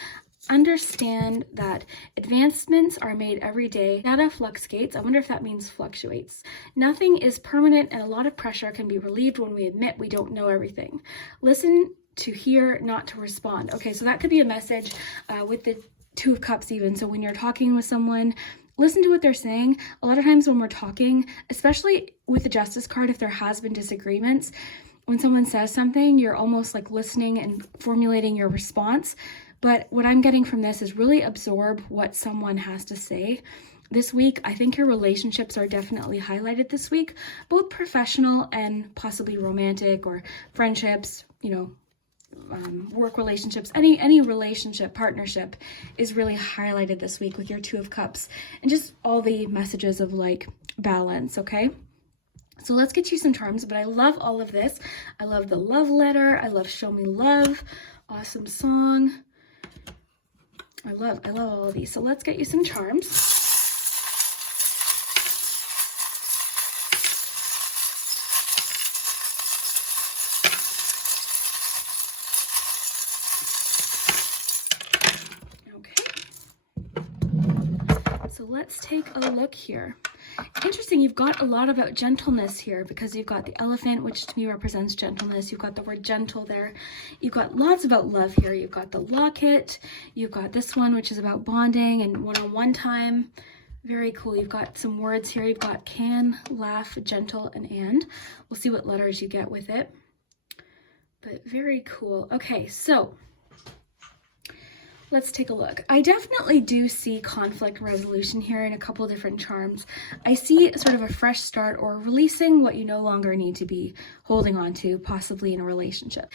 Understand that advancements are made every day. Data fluctuates. I wonder if that means fluctuates. Nothing is permanent, and a lot of pressure can be relieved when we admit we don't know everything. Listen to hear, not to respond. Okay, so that could be a message with the 2 of Cups even. So when you're talking with someone, listen to what they're saying. A lot of times when we're talking, especially with the Justice card, if there has been disagreements, when someone says something, you're almost like listening and formulating your response. But what I'm getting from this is really absorb what someone has to say. This week, I think your relationships are definitely highlighted this week, both professional and possibly romantic or friendships, you know, work relationships, any relationship, partnership is really highlighted this week with your 2 of Cups and just all the messages of like balance, okay? So let's get you some charms, but I love all of this. I love the love letter. I love Show Me Love. Awesome song. I love all of these. So let's get you some charms. Okay. So let's take a look here. Interesting, you've got a lot about gentleness here because you've got the elephant, which to me represents gentleness. You've got the word gentle there. You've got lots about love here. You've got the locket. You've got this one, which is about bonding and one-on-one time. Very cool. You've got some words here. You've got can, laugh, gentle, and. We'll see what letters you get with it. But very cool. Okay, so Let's take a look. I definitely do see conflict resolution here in a couple different charms. I see sort of a fresh start or releasing what you no longer need to be holding on to, possibly in a relationship.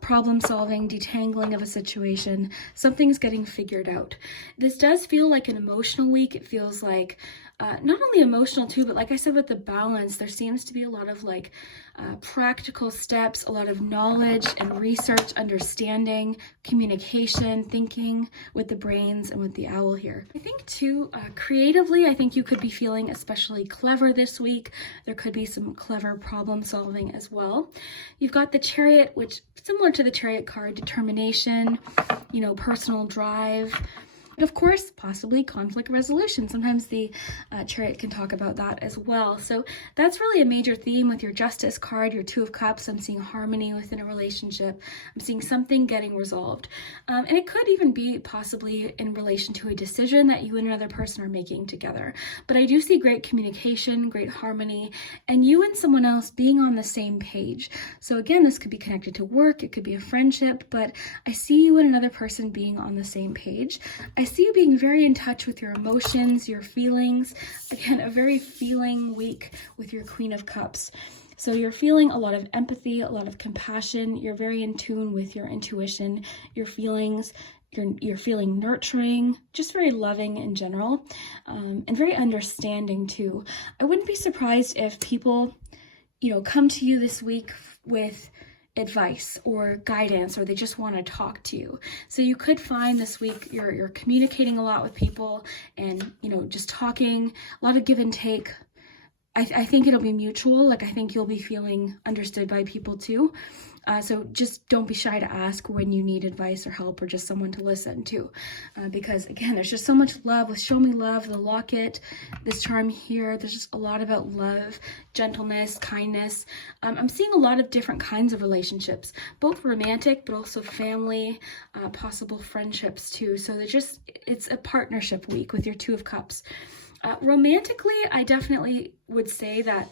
Problem solving, detangling of a situation, something's getting figured out. This does feel like an emotional week. It feels like not only emotional too, but like I said with the balance, there seems to be a lot of like practical steps, a lot of knowledge and research, understanding, communication, thinking with the brains and with the owl here. I think too, creatively, I think you could be feeling especially clever this week. There could be some clever problem solving as well. You've got the Chariot, which similar to the Chariot card, determination, you know, personal drive. And of course, possibly conflict resolution. Sometimes the Chariot can talk about that as well. So that's really a major theme with your Justice card, your Two of Cups. I'm seeing harmony within a relationship. I'm seeing something getting resolved. And it could even be possibly in relation to a decision that you and another person are making together. But I do see great communication, great harmony, and you and someone else being on the same page. So again, this could be connected to work, it could be a friendship, but I see you and another person being on the same page. I see you being very in touch with your emotions, your feelings. Again, a very feeling week with your Queen of Cups. So you're feeling a lot of empathy, a lot of compassion. You're very in tune with your intuition, your feelings. You're feeling nurturing, just very loving in general, and very understanding too. I wouldn't be surprised if people, you know, come to you this week with advice or guidance, or they just want to talk to you. So you could find this week you're communicating a lot with people and, you know, just talking, a lot of give and take. I think it'll be mutual. Like, I think you'll be feeling understood by people too. So just don't be shy to ask when you need advice or help or just someone to listen to. Because again, there's just so much love with Show Me Love, the locket, this charm here. There's just a lot about love, gentleness, kindness. I'm seeing a lot of different kinds of relationships, both romantic, but also family, possible friendships too. So it's a partnership week with your Two of Cups. Romantically, I definitely would say that,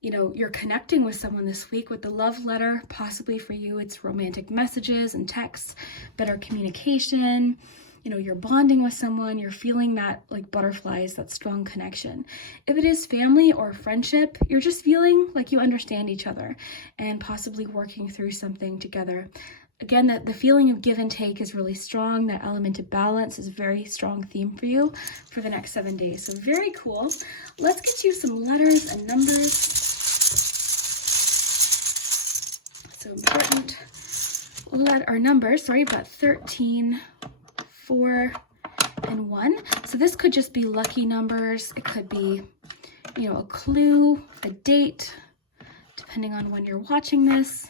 you know, you're connecting with someone this week with the love letter. Possibly for you, it's romantic messages and texts, better communication. You know, you're bonding with someone, you're feeling that like butterflies, that strong connection. If it is family or friendship, you're just feeling like you understand each other and possibly working through something together. Again, the feeling of give and take is really strong. That element of balance is a very strong theme for you for the next 7 days. So very cool. Let's get you some letters and numbers. So important. Our numbers, sorry, about 13, 4, and 1. So this could just be lucky numbers. It could be, you know, a clue, a date, depending on when you're watching this.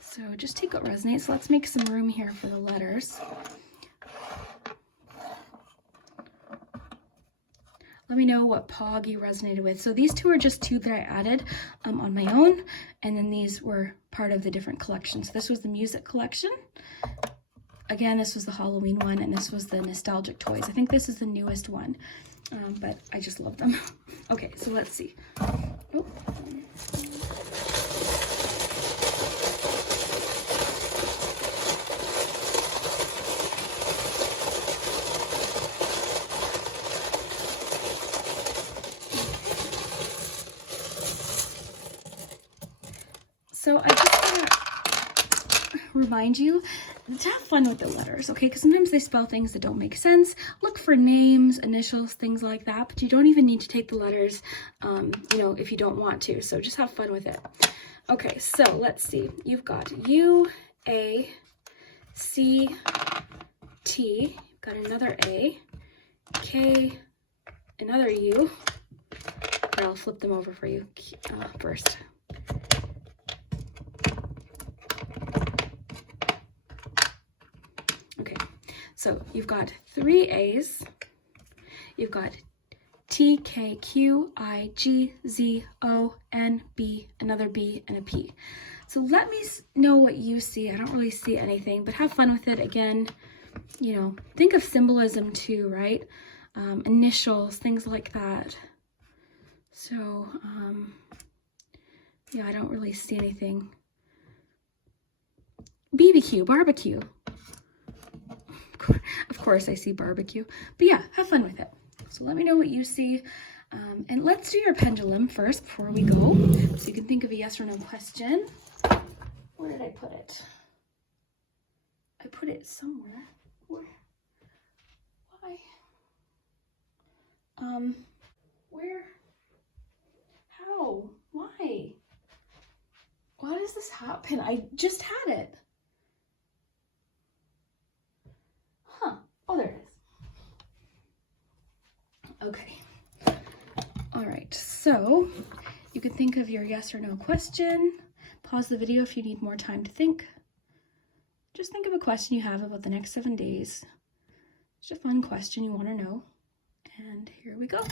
So just take what resonates. Let's make some room here for the letters. Let me know what Poggz you resonated with. So these two are just two that I added on my own, and then these were part of the different collections. So this was the music collection. Again, this was the Halloween one, and this was the nostalgic toys. I think this is the newest one, but I just love them. Okay, so let's see. Oh. So I just want to remind you to have fun with the letters, okay? Because sometimes they spell things that don't make sense. Look for names, initials, things like that, but you don't even need to take the letters, you know, if you don't want to. So just have fun with it. Okay, so let's see. You've got U, A, C, T. You've got another A, K, another U. Here, I'll flip them over for you first. So you've got 3 A's, you've got T, K, Q, I, G, Z, O, N, B, another B, and a P. So let me know what you see. I don't really see anything, but have fun with it. Again, you know, think of symbolism too, right? Initials, things like that. So, yeah, I don't really see anything. BBQ, barbecue. Of course I see barbecue. But yeah, have fun with it. So let me know what you see. And let's do your pendulum first before we go. So you can think of a yes or no question. Where did I put it? I put it somewhere. Where? Why? Where? How? Why? Why does this happen? I just had it. Huh. Oh, there it is. Okay. All right. So you can think of your yes or no question. Pause the video if you need more time to think. Just think of a question you have about the next 7 days. It's a fun question you want to know. And here we go.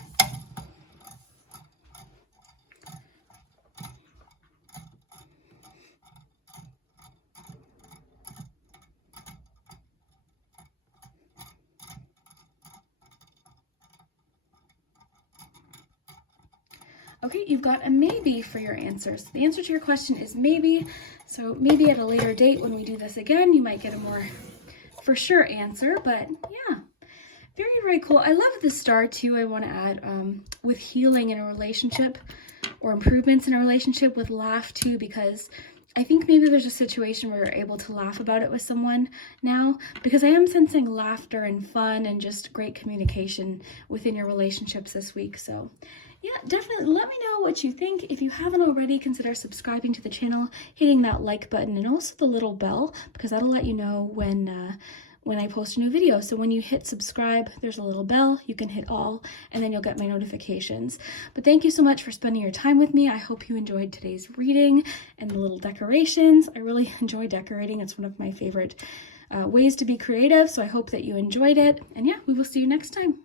Okay, you've got a maybe for your answers. The answer to your question is maybe. So maybe at a later date when we do this again, you might get a more for sure answer, but yeah. Very, very cool. I love the star too. I want to add with healing in a relationship or improvements in a relationship, with laugh too, because I think maybe there's a situation where you're able to laugh about it with someone now, because I am sensing laughter and fun and just great communication within your relationships this week. So yeah, definitely let me know what you think. If you haven't already, consider subscribing to the channel, hitting that like button, and also the little bell, because that'll let you know when I post a new video. So when you hit subscribe, there's a little bell, you can hit all, and then you'll get my notifications. But thank you so much for spending your time with me. I hope you enjoyed today's reading and the little decorations. I really enjoy decorating. It's one of my favorite ways to be creative. So I hope that you enjoyed it. And yeah, we will see you next time.